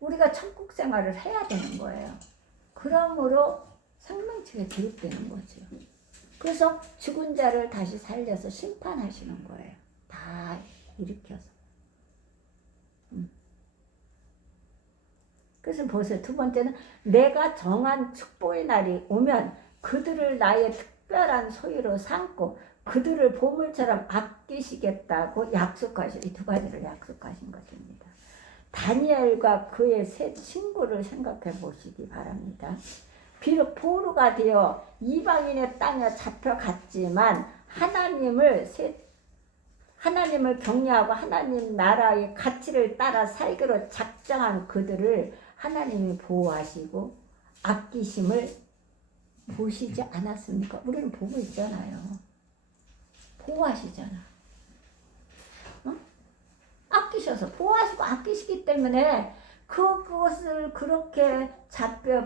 우리가 천국 생활을 해야 되는 거예요. 그러므로 생명책에 기록되는 거죠. 그래서 죽은 자를 다시 살려서 심판하시는 거예요. 다 일으켜서. 그래서 보세요. 두 번째는 내가 정한 축복의 날이 오면 그들을 나의 특별한 소유로 삼고 그들을 보물처럼 아끼시겠다고 약속하신, 이 두 가지를 약속하신 것입니다. 다니엘과 그의 세 친구를 생각해 보시기 바랍니다. 비록 포로가 되어 이방인의 땅에 잡혀갔지만 하나님을 경외하고 하나님 나라의 가치를 따라 살기로 작정한 그들을 하나님이 보호하시고 아끼심을 보시지 않았습니까? 우리는 보고 있잖아요. 보호하시잖아. 아끼셔서 보호하시고 아끼시기 때문에 그것을 그렇게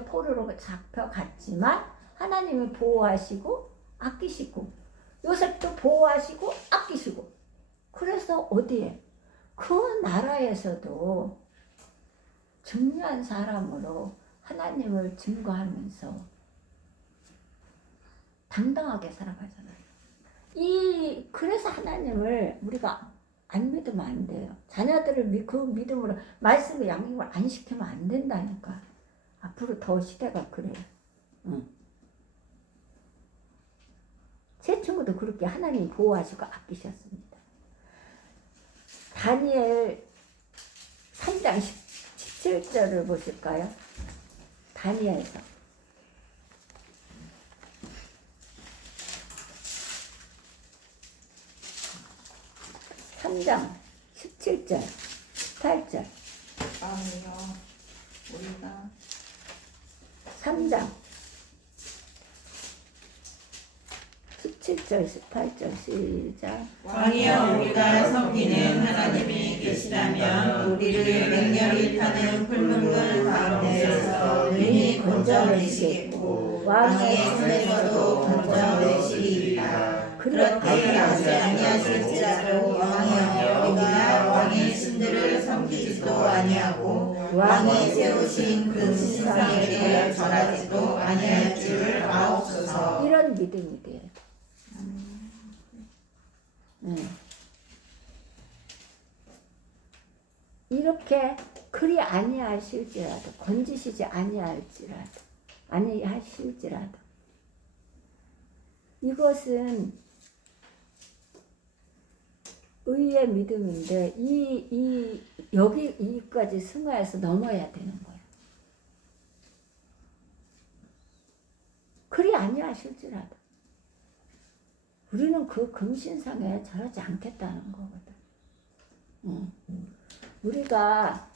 포로로 잡혀갔지만 하나님이 보호하시고 아끼시고 요셉도 보호하시고 아끼시고, 그래서 어디에? 그 나라에서도 중요한 사람으로 하나님을 증거하면서 당당하게 살아가잖아요. 그래서 하나님을 우리가 안 믿으면 안 돼요. 자녀들을 그 믿음으로 말씀을 양육을 안 시키면 안 된다니까. 앞으로 더 시대가 그래요. 제 친구도 그렇게 하나님 보호하시고 아끼셨습니다. 다니엘 3장 17절을 보실까요? 다니엘서 3장 17절 18절 아니요, 우리가 3장 17절 18절 시작. 왕이여, 우리가 섬기는 하나님이 계시다면 우리를 맹렬히 타는 불문불 가운데에서 능히 건져내시겠고 왕의 손에서도 건져내시리이다. 그렇게 하지 아니하실지라도 왕이여, 우리가 왕의 신들을 섬기지도 아니하고 왕이 세우신 그 신상에게 절하지도 아니할 줄 아옵소서. 이런 믿음이 돼요. 이렇게 그리 아니하실지라도 건지시지 아니하실지라도 이것은 의의 믿음인데 여기까지 승화해서 넘어야 되는 거예요. 그리 아니하실지라도 우리는 그 금신상에 절하지 않겠다는 거거든. 우리가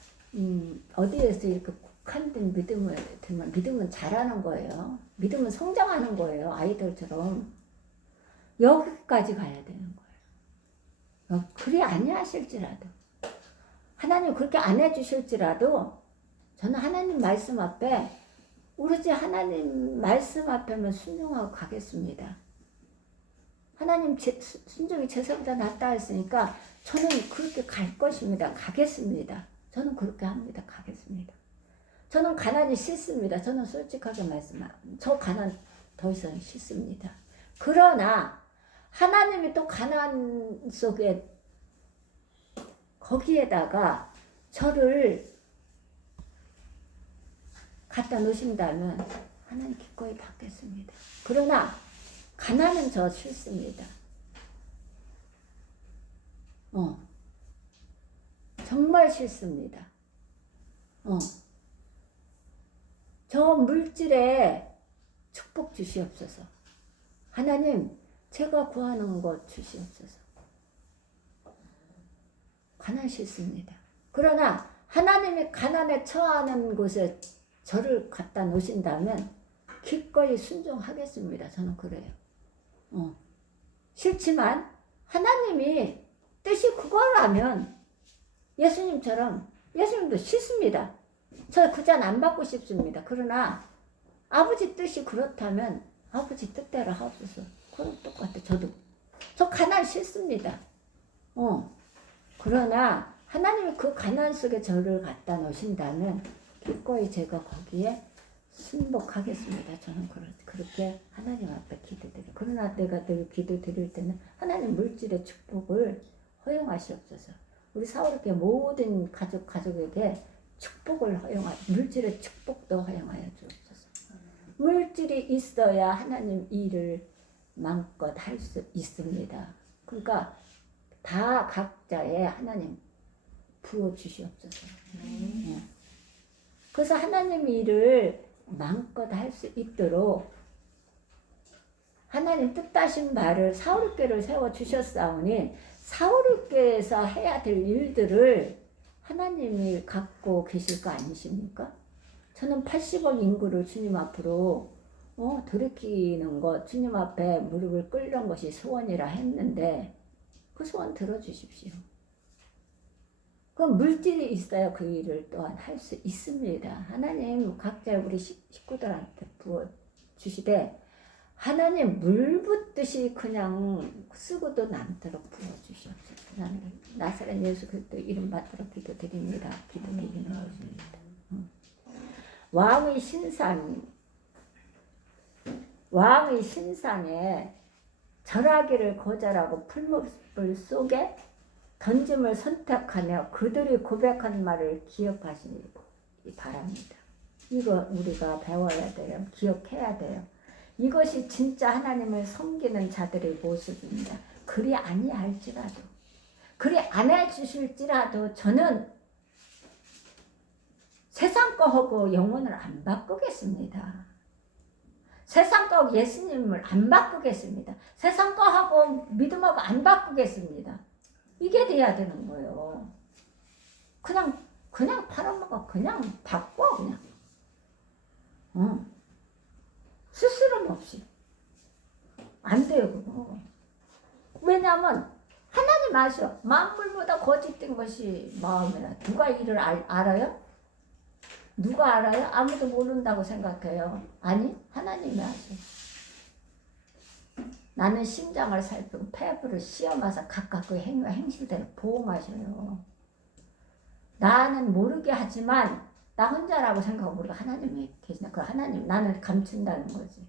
어디에서 이렇게 국한된 믿음을 들면 믿음은 자라는 거예요. 믿음은 성장하는 거예요. 아이들처럼. 여기까지 가야 되는 거예요. 그리 아니하실지라도 하나님 그렇게 안 해주실지라도 저는 하나님 말씀 앞에 오로지 하나님 말씀 앞에만 순종하고 가겠습니다. 하나님 순종이 제사보다 낫다 했으니까 저는 그렇게 갈 것입니다. 가겠습니다. 저는 그렇게 합니다. 가겠습니다. 저는 가난이 싫습니다. 저는 솔직하게 말씀합니다. 저 가난 더 이상 싫습니다. 그러나 하나님이 또 가난 속에 거기에다가 저를 갖다 놓으신다면 하나님 기꺼이 받겠습니다. 그러나 가난은 저 싫습니다. 정말 싫습니다. 저 물질에 축복 주시옵소서. 하나님, 제가 구하는 것 주시옵소서. 가난 싫습니다. 그러나 하나님이 가난에 처하는 곳에 저를 갖다 놓으신다면 기꺼이 순종하겠습니다. 저는 그래요. 싫지만 하나님이 뜻이 그거라면 예수님처럼 예수님도 싫습니다. 저 그 잔 안 받고 싶습니다. 그러나 아버지 뜻이 그렇다면 아버지 뜻대로 하옵소서. 그럼 똑같아. 저 가난 싫습니다. 그러나 하나님이 그 가난 속에 저를 갖다 놓으신다면 기꺼이 제가 거기에 순복하겠습니다. 저는 그렇게 하나님 앞에 기도드려요. 그러나 내가 늘 기도드릴 때는 하나님 물질의 축복을 허용하시옵소서. 우리 사울에게 모든 가족에게 축복을 물질의 축복도 허용하여 주옵소서. 물질이 있어야 하나님 일을 마음껏 할 수 있습니다. 그러니까 다 각자의 하나님 부어주시옵소서. 그래서 하나님 일을 마음껏 할 수 있도록 하나님 뜻하신 바를 사울교회를 세워주셨사오니 사울교회에서 해야 될 일들을 하나님이 갖고 계실 거 아니십니까? 저는 80억 인구를 주님 앞으로 돌이키는 것, 주님 앞에 무릎을 꿇는 것이 소원이라 했는데 그 소원 들어주십시오. 그럼 물질이 있어야 그 일을 또한 할 수 있습니다. 하나님 각자 우리 식구들한테 부어주시되 하나님 물 붓듯이 그냥 쓰고도 남도록 부어주시옵소서. 나는 나사렛 예수 그리스도 이름 받도록 기도드립니다. 기도드리는 것입니다. 왕의 신상에 절하기를 거절하고 풀무불 속에 던짐을 선택하며 그들이 고백한 말을 기억하시기 바랍니다. 이거 우리가 배워야 돼요. 기억해야 돼요. 이것이 진짜 하나님을 섬기는 자들의 모습입니다. 그리 아니할지라도, 그리 안 해주실지라도 저는 세상 거하고 영혼을 안 바꾸겠습니다. 세상 거하고 예수님을 안 바꾸겠습니다. 세상 거하고 믿음하고 안 바꾸겠습니다. 이게 돼야 되는 거예요. 그냥 팔아먹어. 그냥 바꿔. 그냥. 스스럼 없이. 안 돼요, 그거. 왜냐하면 하나님 아셔. 만물보다 거짓된 것이 마음이라. 누가 이를 알아요? 누가 알아요? 아무도 모른다고 생각해요. 아니, 하나님이 아셔. 나는 심장을 살피고 폐부를 시험하사 각각 그 행위와 행실대로 보험하셔요. 나는 모르게 하지만 나 혼자라고 생각하고 우리가 하나님이 계시나? 그 하나님 나는 감춘다는 거지.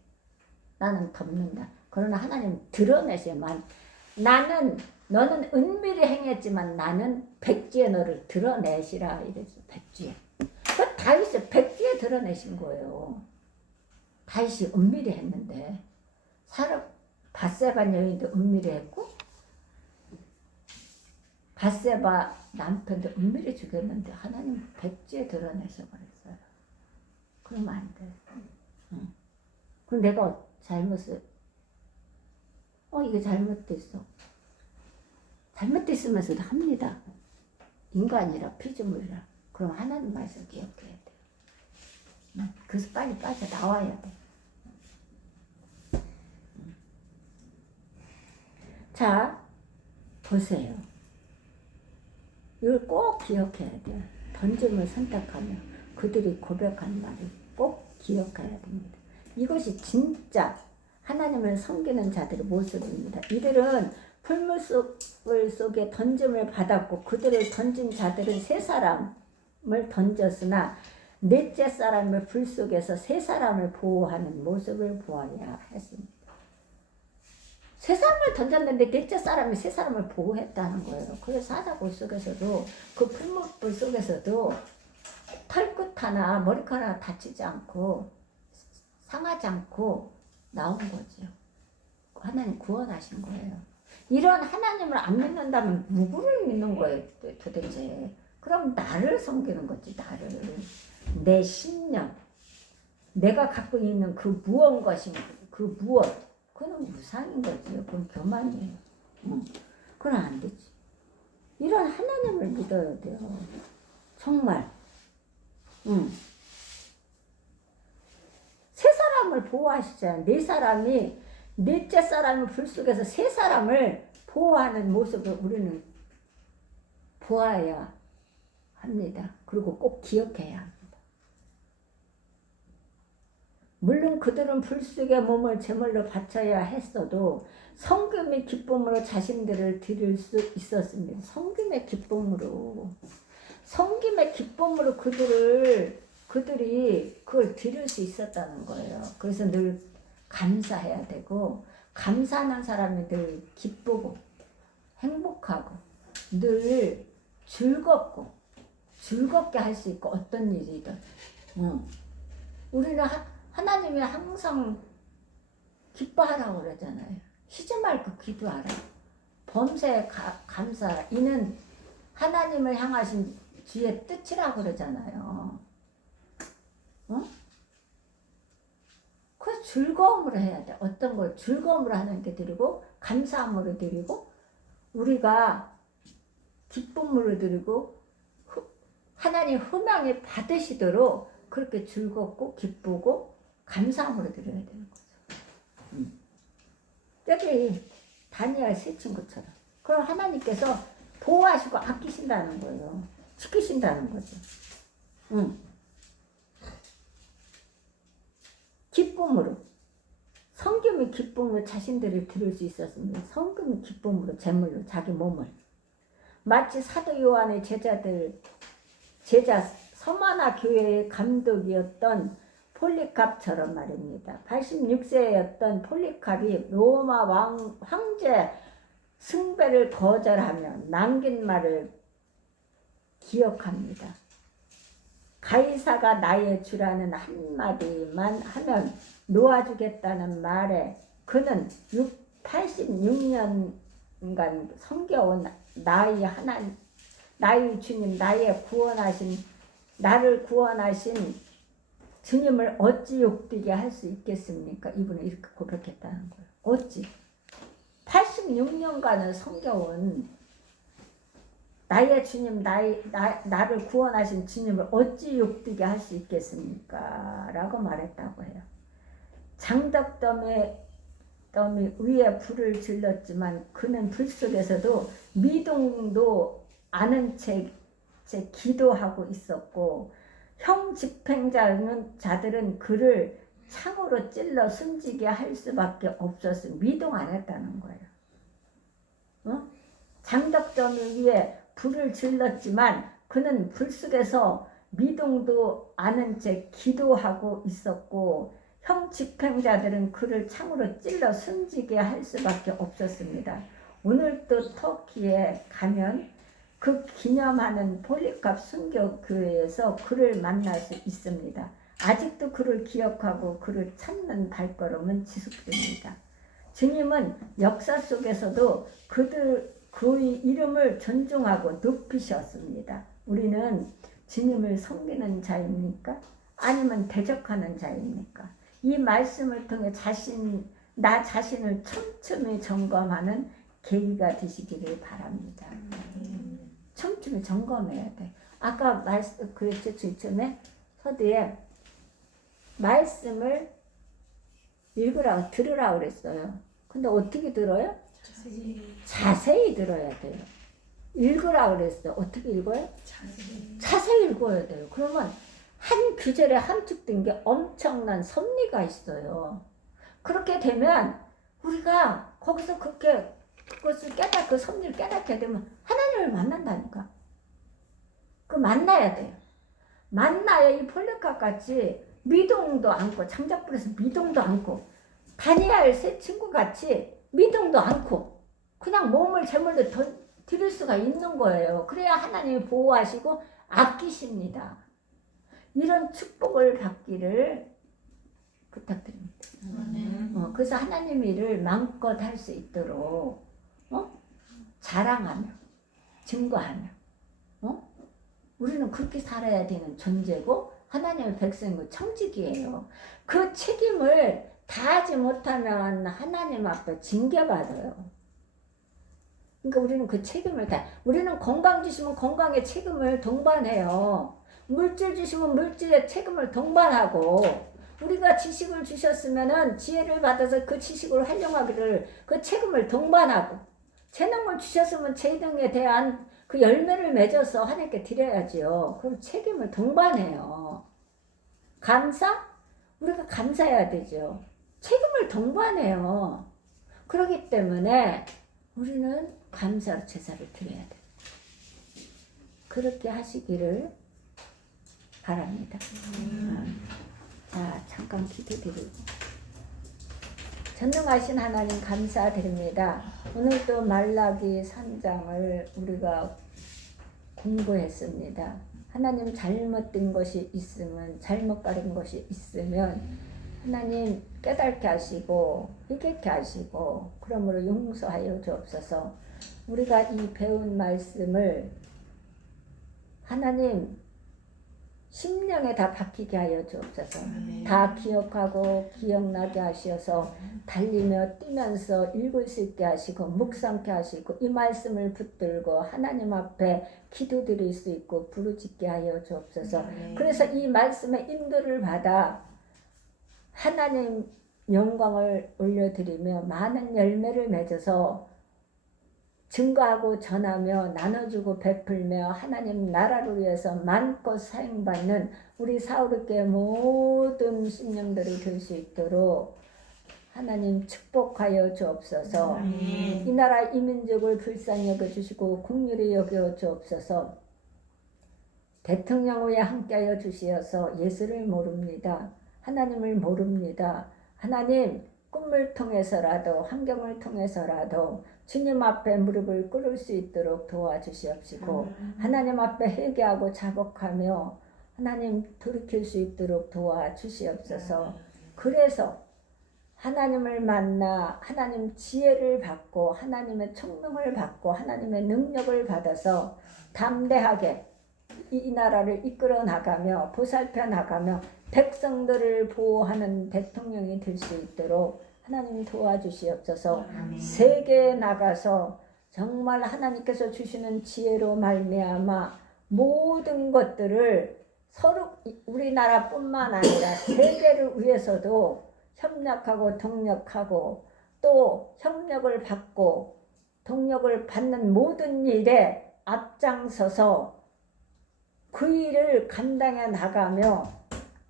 나는 덮는다. 그러나 하나님 드러내세요만. 너는 은밀히 행했지만 나는 백지에 너를 드러내시라 이랬어. 백지에. 그 다윗이 백지에 드러내신 거예요. 다윗이 은밀히 했는데 밧세바 여인도 은밀히 했고 밧세바 남편도 은밀히 죽였는데 하나님 백지에 드러내셔 버렸어요. 그러면 안 돼. 그럼 내가 이게 잘못됐어. 잘못됐으면서도 합니다. 인간이라 피조물이라. 그럼 하나님 말씀 기억해야 돼. 그래서 빨리 빠져나와야 돼. 자, 보세요. 이걸 꼭 기억해야 돼요. 던짐을 선택하며 그들이 고백한 말을 꼭 기억해야 됩니다. 이것이 진짜 하나님을 섬기는 자들의 모습입니다. 이들은 풀물 속에 던짐을 받았고 그들을 던진 자들은 세 사람을 던졌으나 넷째 사람을 불 속에서 세 사람을 보호하는 모습을 보아야 했습니다. 세 사람을 던졌는데 넷째 사람이 세 사람을 보호했다는 거예요. 그래서 사자굴 속에서도 그 풀무불 속에서도 털끝 하나 머리카락 하나 다치지 않고 상하지 않고 나온 거죠. 하나님 구원하신 거예요. 이런 하나님을 안 믿는다면 누구를 믿는 거예요 도대체. 그럼 나를 섬기는 거지. 나를. 내 신념. 내가 갖고 있는 그 무언것인 그 무엇. 그건 무상인 거지. 그건 교만이에요. 그건 안 되지. 이런 하나님을 믿어야 돼요. 정말. 세 사람을 보호하시잖아요. 넷째 사람이 불 속에서 세 사람을 보호하는 모습을 우리는 보아야 합니다. 그리고 꼭 기억해야 합니다. 물론 그들은 불 속에 몸을 제물로 바쳐야 했어도 성금의 기쁨으로 자신들을 드릴 수 있었습니다. 성금의 기쁨으로 그들이 그걸 드릴 수 있었다는 거예요. 그래서 늘 감사해야 되고, 감사하는 사람이 늘 기쁘고 행복하고 늘 즐겁게 할 수 있고, 어떤 일이든. 우리는 하나님이 항상 기뻐하라고 그러잖아요. 쉬지 말고 기도하라. 범사에 감사하라. 이는 하나님을 향하신 주의 뜻이라고 그러잖아요. 그 즐거움으로 해야 돼. 어떤 걸 즐거움으로 하나님께 드리고, 감사함으로 드리고, 우리가 기쁨으로 드리고, 하나님 흠양에 받으시도록 그렇게 즐겁고 기쁘고 감사함으로 드려야 되는 거죠. 여기 다니엘 세 친구처럼. 그럼 하나님께서 보호하시고 아끼신다는 거예요. 지키신다는 거죠. 기쁨으로, 성금의 기쁨으로 자신들을 드릴 수 있었습니다. 성금의 기쁨으로, 제물로 자기 몸을. 마치 사도 요한의 제자 서마나 교회의 감독이었던 폴리캅처럼 말입니다. 86세였던 폴리캅이 로마 황제 숭배를 거절하며 남긴 말을 기억합니다. 가이사가 나의 주라는 한마디만 하면 놓아주겠다는 말에 그는 86년간 섬겨온 나의 주님, 나를 구원하신 주님을 어찌 욕되게 할 수 있겠습니까? 이분은 이렇게 고백했다는 거예요. 어찌? 86년간을 섬겨온 나의 주님, 나를 구원하신 주님을 어찌 욕되게 할 수 있겠습니까? 라고 말했다고 해요. 장덕더미 위에 불을 질렀지만 그는 불 속에서도 미동도 않은 채 기도하고 있었고, 형 집행자들은 그를 창으로 찔러 숨지게 할 수밖에 없었어요. 미동 안 했다는 거예요. 장덕더미 위에 불을 질렀지만 그는 불 속에서 미동도 않은 채 기도하고 있었고, 형 집행자들은 그를 창으로 찔러 숨지게 할 수밖에 없었습니다. 오늘도 터키에 가면 그 기념하는 폴리캅 순교교회에서 그를 만날 수 있습니다. 아직도 그를 기억하고 그를 찾는 발걸음은 지속됩니다. 주님은 역사 속에서도 그의 이름을 존중하고 높이셨습니다. 우리는 주님을 섬기는 자입니까? 아니면 대적하는 자입니까? 이 말씀을 통해 나 자신을 촘촘히 점검하는 계기가 되시기를 바랍니다. 촘촘히 점검해야 돼. 아까 그랬죠. 주쯤에 서두에 말씀을 들으라고 그랬어요. 근데 어떻게 들어요? 자세히 들어야 돼요. 읽으라고 그랬어요. 어떻게 읽어요? 자세히 읽어야 돼요. 그러면 한 구절에 함축된 게 엄청난 섭리가 있어요. 그렇게 되면 우리가 거기서 그것을 그 섭리를 깨닫게 되면 하나님을 만난다니까. 만나야 돼요. 만나야 이 폴리캅 같이 미동도 않고, 장작불에서 미동도 않고, 다니엘 세 친구 같이 미동도 않고 그냥 몸을 제물로 드릴 수가 있는 거예요. 그래야 하나님이 보호하시고 아끼십니다. 이런 축복을 받기를 부탁드립니다. 그래서 하나님 일을 마음껏 할 수 있도록 자랑하며 증거하며 우리는 그렇게 살아야 되는 존재고 하나님의 백성이고 청직이에요. 그 책임을 다하지 못하면 하나님 앞에 징계받아요. 그러니까 우리는 그 책임을 우리는 건강 주시면 건강의 책임을 동반해요. 물질 주시면 물질의 책임을 동반하고, 우리가 지식을 주셨으면은 지혜를 받아서 그 지식을 활용하기를 그 책임을 동반하고, 재능을 주셨으면 재능에 대한 그 열매를 맺어서 하나님께 드려야지요. 그럼 책임을 동반해요. 감사? 우리가 감사해야 되죠. 책임을 동반해요. 그렇기 때문에 우리는 감사로 제사를 드려야 돼. 그렇게 하시기를 바랍니다. 자, 잠깐 기도드리고. 전능하신 하나님 감사드립니다. 오늘도 말라기 3장을 우리가 공부했습니다. 하나님 잘못된 것이 있으면, 잘못 가른 것이 있으면 하나님 깨닫게 하시고 회개케 하시고 그러므로 용서하여 주옵소서. 우리가 이 배운 말씀을 하나님 심령에 다 박히게 하여 주옵소서. 다 기억하고 기억나게 하셔서 달리며 뛰면서 읽을 수 있게 하시고 묵상케 하시고 이 말씀을 붙들고 하나님 앞에 기도드릴 수 있고 부르짖게 하여 주옵소서. 그래서 이 말씀의 인도를 받아 하나님 영광을 올려드리며 많은 열매를 맺어서 증거하고 전하며 나눠주고 베풀며 하나님 나라를 위해서 마음껏 사용받는 우리 사울교회 모든 신령들이 될 수 있도록 하나님 축복하여 주옵소서. 이 나라 이 민족을 불쌍히 여겨주시고 긍휼히 여겨 주옵소서. 대통령 후에 함께하여 주시어서 예수를 모릅니다. 하나님을 모릅니다. 하나님 꿈을 통해서라도 환경을 통해서라도 주님 앞에 무릎을 꿇을 수 있도록 도와주시옵시고 하나님 앞에 회개하고 자복하며 하나님 돌이킬 수 있도록 도와주시옵소서. 그래서 하나님을 만나 하나님 지혜를 받고 하나님의 총명을 받고 하나님의 능력을 받아서 담대하게 이 나라를 이끌어 나가며 보살펴 나가며 백성들을 보호하는 대통령이 될 수 있도록 하나님 도와주시옵소서. 세계에 나가서 정말 하나님께서 주시는 지혜로 말미암아 모든 것들을 서로 우리나라뿐만 아니라 세계를 위해서도 협력하고 동력하고 또 협력을 받고 동력을 받는 모든 일에 앞장서서 그 일을 감당해 나가며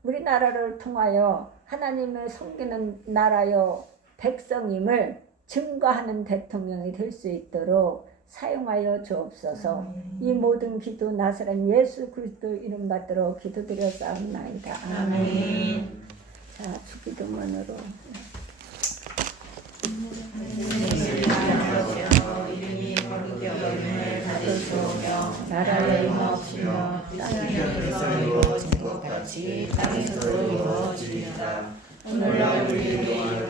우리나라를 통하여 하나님을 섬기는 나라요 백성임을 증거하는 대통령이 될 수 있도록 사용하여 주옵소서. 이 모든 기도 나사렛 예수 그리스도 이름 받들어 기도드렸사옵나이다. 아멘. 자, 주기도문으로. 이름이 거룩히 여김을 받으시오며 나라의 임하옵시며 땅에서 이루어진 것 같이 땅에서도 이루어지리이다. 오늘날 우리에게